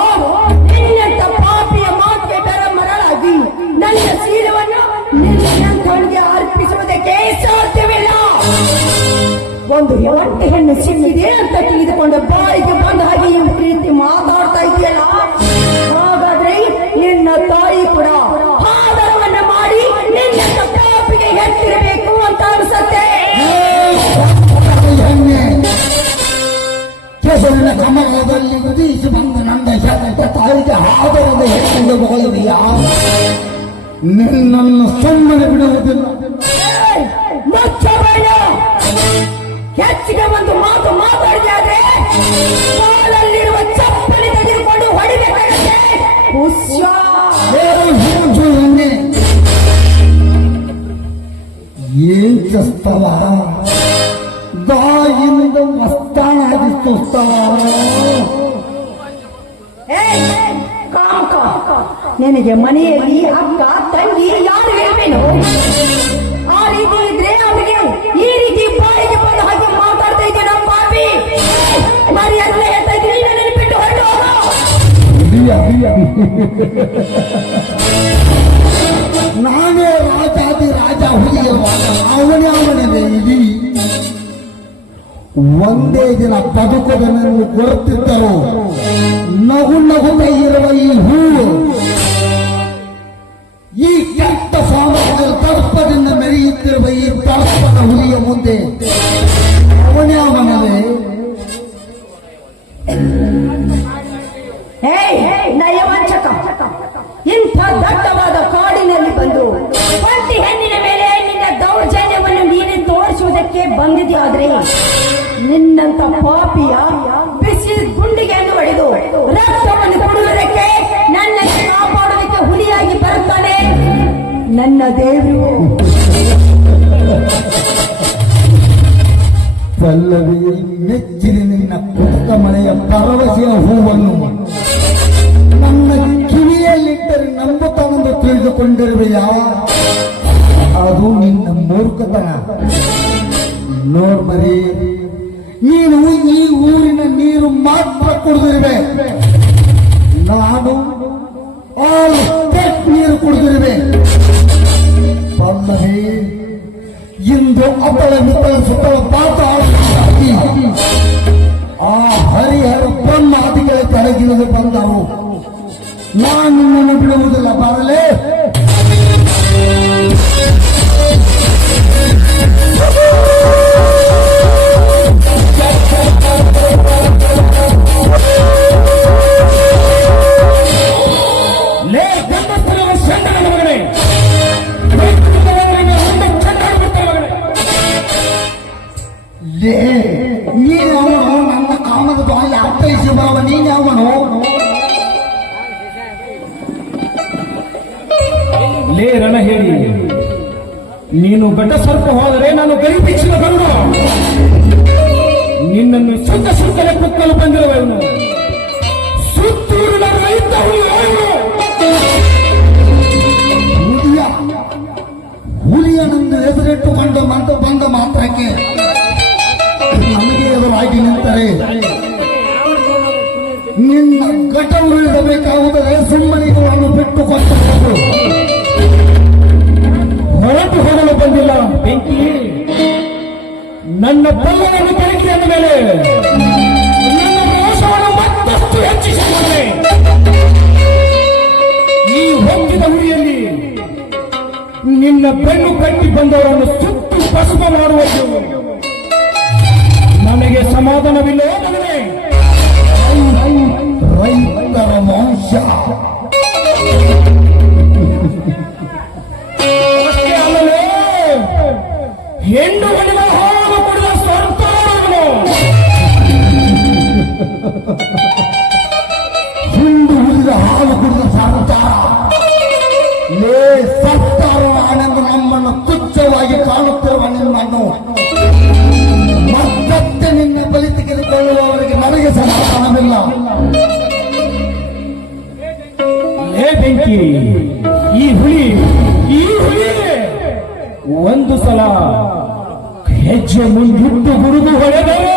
ನಿನ್ನಂತ ಪಾಪಿಯ ಮಾತಿಗೆ ಬೆರ ಮರಳಾಗಿ ನನ್ನ ಶೀಲವನ್ನು ನಿನ್ನಂಥವನಿಗೆ ಅರ್ಪಿಸುವುದಕ್ಕೆ ಸಾಧ್ಯವಿಲ್ಲ. ಒಂದು ಒಂಟಿ ಹೆಣ್ಣು ಸಿಕ್ಕಿದೆ ಅಂತ ತಿಳಿದುಕೊಂಡು ಬಾಯಿಗೆ ಬಂದ ಹಾಗೆ ಈ ರೀತಿ ಮಾತಾಡ್ತಾ ಇದೆಯಲ್ಲ, ಹಾಗಾದ್ರೆ ನಿನ್ನ ತಾಯಿ ಕೂಡ ಆಧಾರವನ್ನ ಮಾಡಿ ನಿನ್ನ ಪಾಪಿಗೆ ಹೆತ್ತಿರಬೇಕು ಅಂತ ಅನ್ಸತ್ತೆ. ಕೆಸರಿನ ಕಮಲದಲ್ಲಿ ಉದಿಸಿ ಬಂದ ನನ್ನ ಹೆತ್ತ ತಾಯಿಗೆ ಆಧಾರದ ಹೆಣ್ಣು ಹೋಗಿದೆಯಾ? ನಿನ್ನನ್ನು ಸುಮ್ಮನೆ ಬಿಡುವುದಿಲ್ಲ. ಮುಚ್ಚಬೇಡ. ಹೆಚ್ಚಿಗೆ ಒಂದು ಮಾತು ಮಾತಾಡಿದೆ ಆದ್ರೆ ಕಾಲಲ್ಲಿರುವ ಚಪ್ಪಲಿ ತೆಗೆದುಕೊಂಡು ಹೊಡಿಬೇಕಾಗತ್ತೆ. ಏನ್ ಚಸ್ತವ ಬಾಯಿಂದ ಮಸ್ತಾನಾಗಿ ತೋಸ್ತವ. ನಿನಗೆ ಮನೆಯಲ್ಲಿ ಅಕ್ಕ ತಂಗಿ ಯಾರು ಹೇಳ್ಬೇನು? ಆ ರೀತಿ ಇದ್ರೆ ಅವರಿಗೆ ಈ ರೀತಿ ಬಾಯಿಗೆ ಬಂದ ಹಾಗೆ ಮಾತಾಡ್ತಾ ಇದ್ದೆ ನಮ್ಮ ಪಾಪಿ. ಮರಿ ಅಂತ ಹೇಳ್ತಾ ಇದ್ದೀನಿ, ನೆನಪಿಟ್ಟು ಹೊರಟು ಹೋಗು. ನಾನೇ ರಾಜಾದಿ ರಾಜ ಹುಲಿಗೆ ಅವನೇ ಇಡೀ ಒಂದೇ ದಿನ ಬದುಕುವುದನ್ನು ಗೊತ್ತಿದ್ದರು. ನಗು ನಗುತ್ತ ಇರುವ ಈ ಹೂವು ಈ ಕೆಟ್ಟ ಸಮಾಜದ ತರ್ಪದಿಂದ ಮೆರೆಯುತ್ತಿರುವ ಈ ತರ್ಪದ ಹುಲಿಯ ಮುಂದೆ ಅವನೇ ನಯವಂಚಕ. ಇಂಥ ದಟ್ಟವಾದ ಕಾಡಿನಲ್ಲಿ ಬಂದು ಒಂಟಿ ಹೆಣ್ಣಿನ ಮೇಲೆ ನಿನ್ನ ದೌರ್ಜನ್ಯವನ್ನು ನೀನೆ ತೋರಿಸುವುದಕ್ಕೆ ಬಂದಿದೆ. ಆದ್ರೆ ನಿನ್ನಂತ ಪಾಪಿಯ ಬಿಸಿ ಗುಂಡಿಗೆಯನ್ನು ಹೊಡೆದು ರಕ್ತವನ್ನು ಕೊಡುವುದಕ್ಕೆ ನನ್ನನ್ನು ಕಾಪಾಡುವುದಕ್ಕೆ ಹುಲಿಯಾಗಿ ಬರುತ್ತಾನೆ ನನ್ನ ದೇವರು. ಪಲ್ಲವಿ ನೆಚ್ಚಿನ ನಿನ್ನ ಕುಟುಕ ಮನೆಯ ಪರವಶೆಯ ಹೂವನ್ನು ನನ್ನ ಕಿವಿಯಲ್ಲಿಟ್ಟರೆ ನಂಬುತ್ತಾನೆಂದು ತಿಳಿದುಕೊಂಡಿರುವೆಯಾ? ಅದು ನಿನ್ನ ಮೂರ್ಖತನ. ನೋಡ್ಬರಿ, ನೀನು ಈ ಊರಿನ ನೀರು ಮಾತ್ರ ಕುಡಿದಿರುವೆ, ನಾನು ಆಲ್ ಸ್ಟೇಟ್ ನೀರು ಕುಡಿದಿರುವೆ. ಪಲ್ಲವಿ, ಇಂದು ಅಪ್ಪಳ ಮಿತ್ತಳ ಸುತ್ತಲ ಪಾತಾಳ ಆ ಹರಿಹರ ಬ್ರಹ್ಮಾದಿಗಳ ಕೆಳಗಿಳಿದು ಬಂದರು. ನಾನು ನಿನ್ನನ್ನು ಬಿಡುವುದಿಲ್ಲ. ಬರಲೇ ನೀನವನು ನನ್ನ ಕಾಮದ ಬಾಯಿ ಅರ್ಥೈಸಿ ಬರುವ ನೀನವನು. ಲೇ ರಣ ಹೇಳಿ, ನೀನು ಘಟ ಸರ್ಪ ಹೋದರೆ ನಾನು ಗರಿಬಿಚ್ಚಿನ ಗರುಡ. ನಿನ್ನನ್ನು ಸುತ್ತಲೇ ಕುತ್ತಲು ಬಂದಿರುವವನು ಸುತ್ತೂರಿನ ರೈತ ಹುಲಿಯನೊಂದು ಹೆಸರಿಟ್ಟುಕೊಂಡು ಬಂದ ಮಾತ್ರಕ್ಕೆ ನಮಗೆ ಎದುರಾಗಿ ನಿಂತರೆ ನಿನ್ನ ಘಟ ಉಳಿಸಬೇಕಾಗುತ್ತದೆ. ಸುಮ್ಮನಿಗಳನ್ನು ಬಿಟ್ಟುಕೊಟ್ಟು ಹೊರಟು ಹೋಗಲು ಬಂದಿಲ್ಲ ಬೆಂಕಿ. ನನ್ನ ಪಲ್ಲವನ್ನು ಕೆಳಗೆ ಅಂದ ಮೇಲೆ ನನ್ನ ರೋಷವನ್ನು ಮತ್ತಷ್ಟು ಹೆಚ್ಚಿಸಿಕೊಂಡೆ. ಈ ಹೊಂದಿದ ಉರಿಯಲ್ಲಿ ನಿನ್ನ ಬೆನ್ನು ಕಟ್ಟಿ ಬಂದವರನ್ನು ಸುತ್ತು ಭಸ್ಮ ಮಾಡುವುದು ನನಗೆ ಸಮಾಧಾನವಿಲ್ಲ. ಮಗನೇ, ರೈತರ ವಂಶ ಅಷ್ಟೇ ಅಲ್ಲವೇ, ಹೆಣ್ಣು ಹೊಡೆದ ಹಾಲು ಕೊಡುವ ಸರ್ಕಾರವನ್ನು ಹಿಂಡು ಹುರಿದ ಹಾಲು ಕುಡಿದ ಸರ್ಕಾರ. ಲೇ ಸರ್ಕಾರವ ಆನಂದ ನಮ್ಮನ್ನು ತುಚ್ಛವಾಗಿ ಕಾಣುತ್ತಿರುವ ನಿನ್ನನ್ನು ಮತ್ತತ್ತೆ ನಿನ್ನ ಬಲಿ ತೆಗೆದುಕೊಳ್ಳುವವರಿಗೆ ನನಗೆ ಸಮಾಧಾನವಿಲ್ಲ. ಬೆಂಕಿ, ಈ ಹುಲಿ ಒಂದು ಸಲ ಹೆಜ್ಜೆ ಮುಂದಿಟ್ಟು ಗುರುದು ಹೊಡೆದರೆ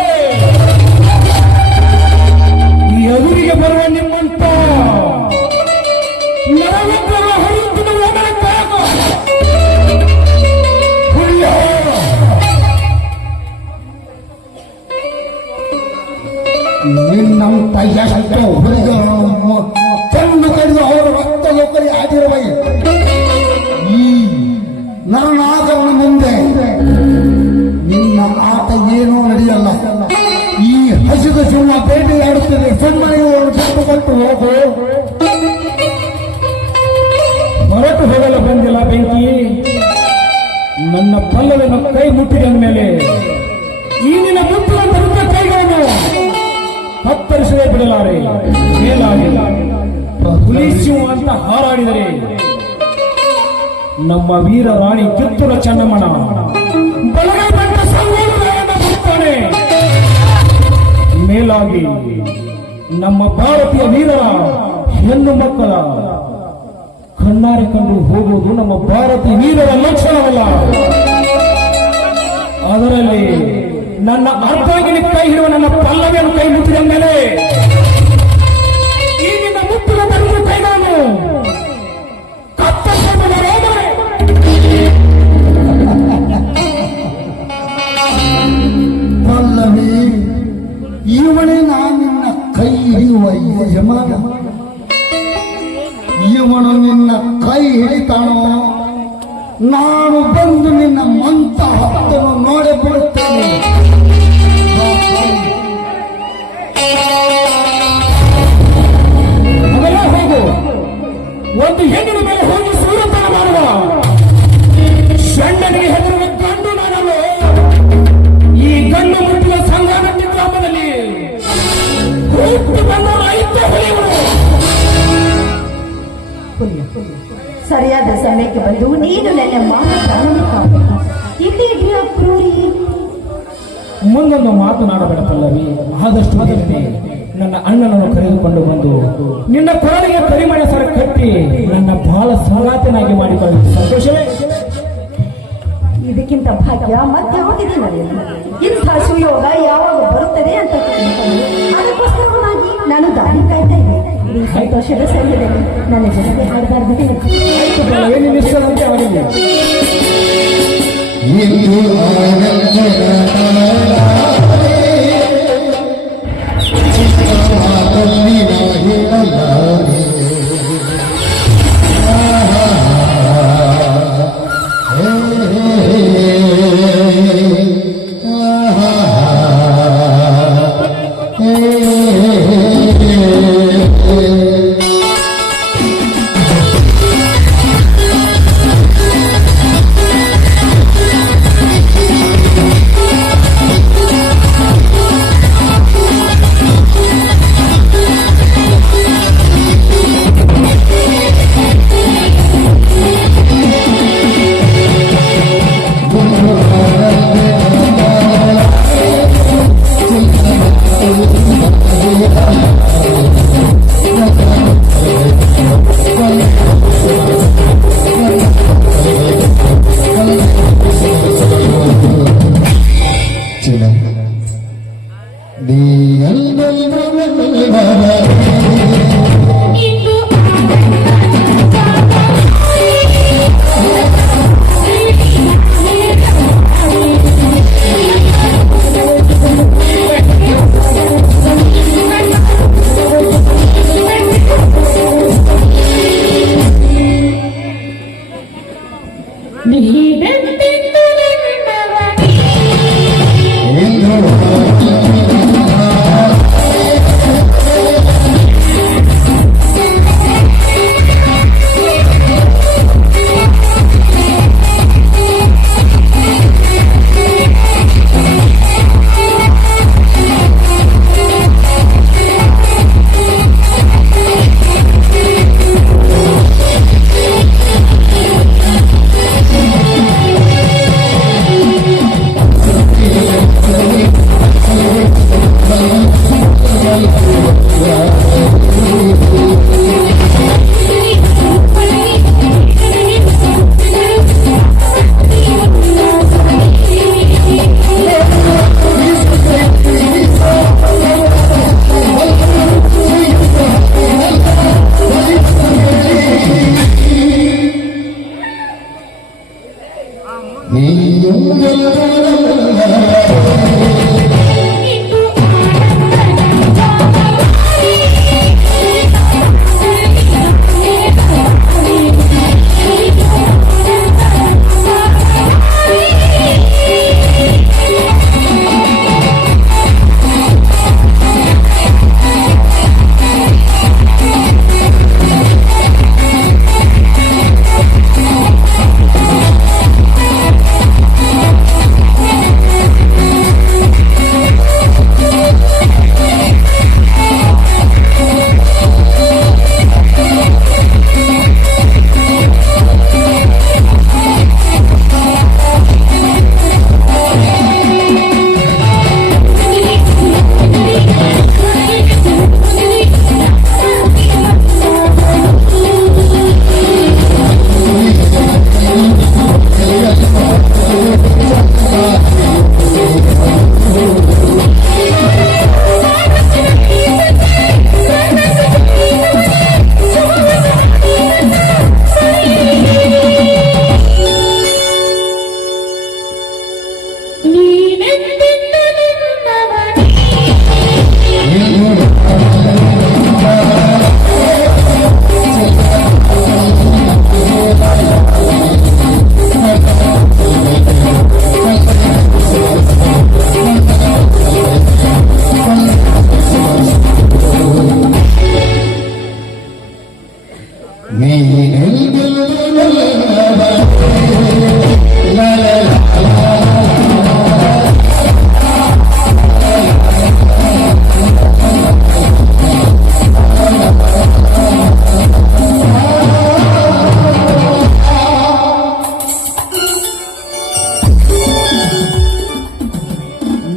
ಎದುರಿಗೆ ಬರುವ ನಿಮ್ಮಂತ ನರವಿಗ್ರಹ ಹೊರತಿನ ಒಡನೆ ಕಾಗ. ಹುಲಿಯ ನಿನ್ನಂತ ಎಷ್ಟು ಹುಡುಗರು ಚೆಂಡು ಕಡಿದು ಅವರ ರಕ್ತ ಲೋಕರಿ ಆಗಿರುವ ಈ ನರನಾಗವನ ಮುಂದೆ ನಿನ್ನ ಆಟ ಏನೂ ನಡೆಯಲ್ಲ. ಈ ಹಸಿದ ಜೀವನ ಬೇಟೆಯಾಡುತ್ತದೆ. ಸುಮ್ಮನೆ ಬಿಟ್ಟುಕೊಟ್ಟು ಹೋಗು. ಹೊರಟು ಹೋಗಲು ಬಂದಿಲ್ಲ ಬೆಂಕಿ. ನನ್ನ ಪಲ್ಲವಿನ ಕೈ ಮುಟ್ಟಿದ ಮೇಲೆ ಈ ನಿನ್ನ ಮುಟ್ಟಿನ ತರುತ್ತ ಕೈಗಳನ್ನು ಕತ್ತರಿಸಲೇ ಬಿಡಲಾರೆ. ಮೇಲಾಗಿಲ್ಲ ಹುಲಿಸು ಅಂತ ಹಾರಾಡಿದರೆ ನಮ್ಮ ವೀರ ರಾಣಿ ಕಿತ್ತೂರ ಚೆನ್ನಮ್ಮನ ಬಲಗೈ ಬಂದ ಸಂಗೋಲನೆಯನ್ನು ಬಿಡುತ್ತಾನೆ. ಮೇಲಾಗಿ ನಮ್ಮ ಭಾರತೀಯ ವೀರರ ಹೆಣ್ಣು ಮಕ್ಕಳ ಕಣ್ಣಾರೆ ಕಂಡು ಹೋಗುವುದು ನಮ್ಮ ಭಾರತೀಯ ವೀರರ ಲಕ್ಷಣವಲ್ಲ. ಅದರಲ್ಲಿ ನನ್ನ ಅರ್ಧಾಂಗಿನಿ ಕೈ ಹಿಡುವ ನನ್ನ ಪಲ್ಲವಿಯನ್ನು ಕೈ ಮುಟ್ಟಿದ ಮೇಲೆ ಈ ನಿನ್ನ ಮುಟ್ಟಿನ ತರುವುದು ಕೈ ನಾನು ಪಲ್ಲವಿ, ಇವನೇ ನಿನ್ನ ಕೈ ಹಿಡಿಯುವ ಯಜಮಾನ. ಇವನು ನಿನ್ನ ಕೈ ಹಿಡಿತಾನೋ ನಾನು ಬಂದು ನಿನ್ನ ಮಂತ ಹತ್ತನ್ನು ನೋಡಿಬಿಡುತ್ತೇನೆ. ಅವೆಲ್ಲ ಹೋಗು. ಒಂದು ಹೆಣ್ಣಿನ ಮೇಲೆ ಹೋಗಿ ಸೂರತನ ಮಾಡುವ ಷಂಡನಿಗೆ ಹೆದರುವ ಗಂಡು ನಾನಲ್ಲ. ಈ ಗಂಡು ಮುಟ್ಟಿನ ಸಂಗಾನಟ್ಟಿ ಗ್ರಾಮದಲ್ಲಿ ಹುಟ್ಟು ಬಂದ ರೈತ ಹುಲಿಗಳು. ಸರಿಯಾದ ಸಮಯಕ್ಕೆ ಬಂದು ನೀನು ನನ್ನ ಮಾತು ಇಲ್ಲಿ ಕ್ರೂರಿ. ಮುಂದೊಂದು ಮಾತನಾಡಬೇಡ ಪಲ್ಲವಿ. ಆದಷ್ಟು ಮೊದಲೇ ನನ್ನ ಅಣ್ಣನನ್ನು ಕರೆದುಕೊಂಡು ಬಂದು ನಿನ್ನ ಕೊರಳಿಗೆ ಪರಿಮಳ ಸರ ಕಟ್ಟಿ ನನ್ನ ಬಹಳ ಸಂಗಾತಿನಾಗಿ ಮಾಡಿಕೊಳ್ಳಲು ಸಂತೋಷವೇ. ಇದಕ್ಕಿಂತ ಭಾಗ್ಯ ಮತ್ಯಾವುದಿದೆ ನಡೆಯಲ್ಲ. ಇಂಥ ಸುಯೋಗ ಯಾವಾಗ ಬರುತ್ತದೆ ಅಂತ ಅದಕ್ಕೋಸ್ಕರವಾಗಿ ನಾನು ದಾರಿ ಕಾಯ್ತಾ ಇದ್ದೆ. ಈ ಸಂತೋಷದ ಸಮಯದಲ್ಲಿ ನನ್ನ ಜೊತೆ ಹಾಡಬಾರ್ದು. ಏನು ನಿಶ್ಚಯದಂತೆ ಅವರಿಗೆ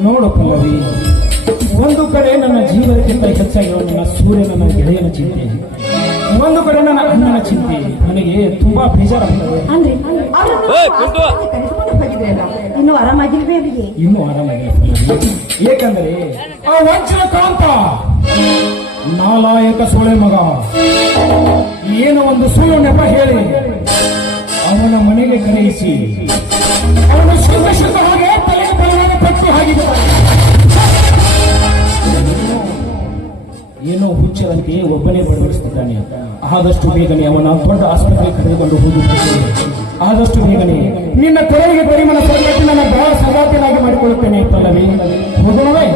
ನೋಡು ಪಲ್ಲವಿ, ಒಂದು ಕಡೆ ನನ್ನ ಜೀವನಕ್ಕಿಂತ ಹೆಚ್ಚಾಗಿ ನನ್ನ ಸೂರ್ಯ ನನ್ನ ಗೆಳೆಯನ ಚಿಂತೆ, ಒಂದು ಕಡೆ ನನ್ನ ಅಣ್ಣನ ಚಿಂತೆ ನನಗೆ ತುಂಬಾ ಬೇಜಾರಾಗ್ತದೆ. ಅಂದ್ರೆ ಕರೆದುಕೊಂಡು ಹೋಗಿದ್ರಲ್ಲ, ಇನ್ನು ಆರಾಮಾಗಿಲ್ವೇ ಅವರಿಗೆ? ಇನ್ನೂ ಆರಾಮಾಗಿಲ್ಲ ಪಲ್ಲವಿ. ಏಕೆಂದರೆ ಆ ವಂಚನ ಕಾಂತ ನಾಲಾಯಕ ಸೊಳೆ ಮಗ ಏನೋ ಒಂದು ಸುಳ್ಳು ನೆಪ ಹೇಳಿ ಅವನ ಮನೆಗೆ ಕರೆಯಿಸಿ ಅವನು ಶುದ್ಧ ಹಾಗೆ ತಲೆಗೆ ಬಲವಾಗಿ ಪಟ್ಟು ಹಾಗಿದ್ದಾನೆ. ಏನೋ ಹುಚ್ಚರಂತೆ ಒಬ್ಬನೇ ಬಡವಡಿಸುತ್ತಿದ್ದಾನೆ. ಆದಷ್ಟು ಬೇಗನೆ ಅವನ ದೊಡ್ಡ ಆಸ್ಪತ್ರೆಗೆ ಕರೆದುಕೊಂಡು ಹೋಗುತ್ತೇನೆ. ಆದಷ್ಟು ಬೇಗನೆ ನಿನ್ನ ತೆರೆಗೆ ಪರಿಮಳ ಸರಿಯಾಗಿ ನನ್ನ ಬಹಳ ಸಂಗಾತಿಯನ್ನಾಗಿ ಮಾಡಿಕೊಳ್ಳುತ್ತೇನೆ ಪಲ್ಲವಿ. ಹೋಗೋಣವೇ?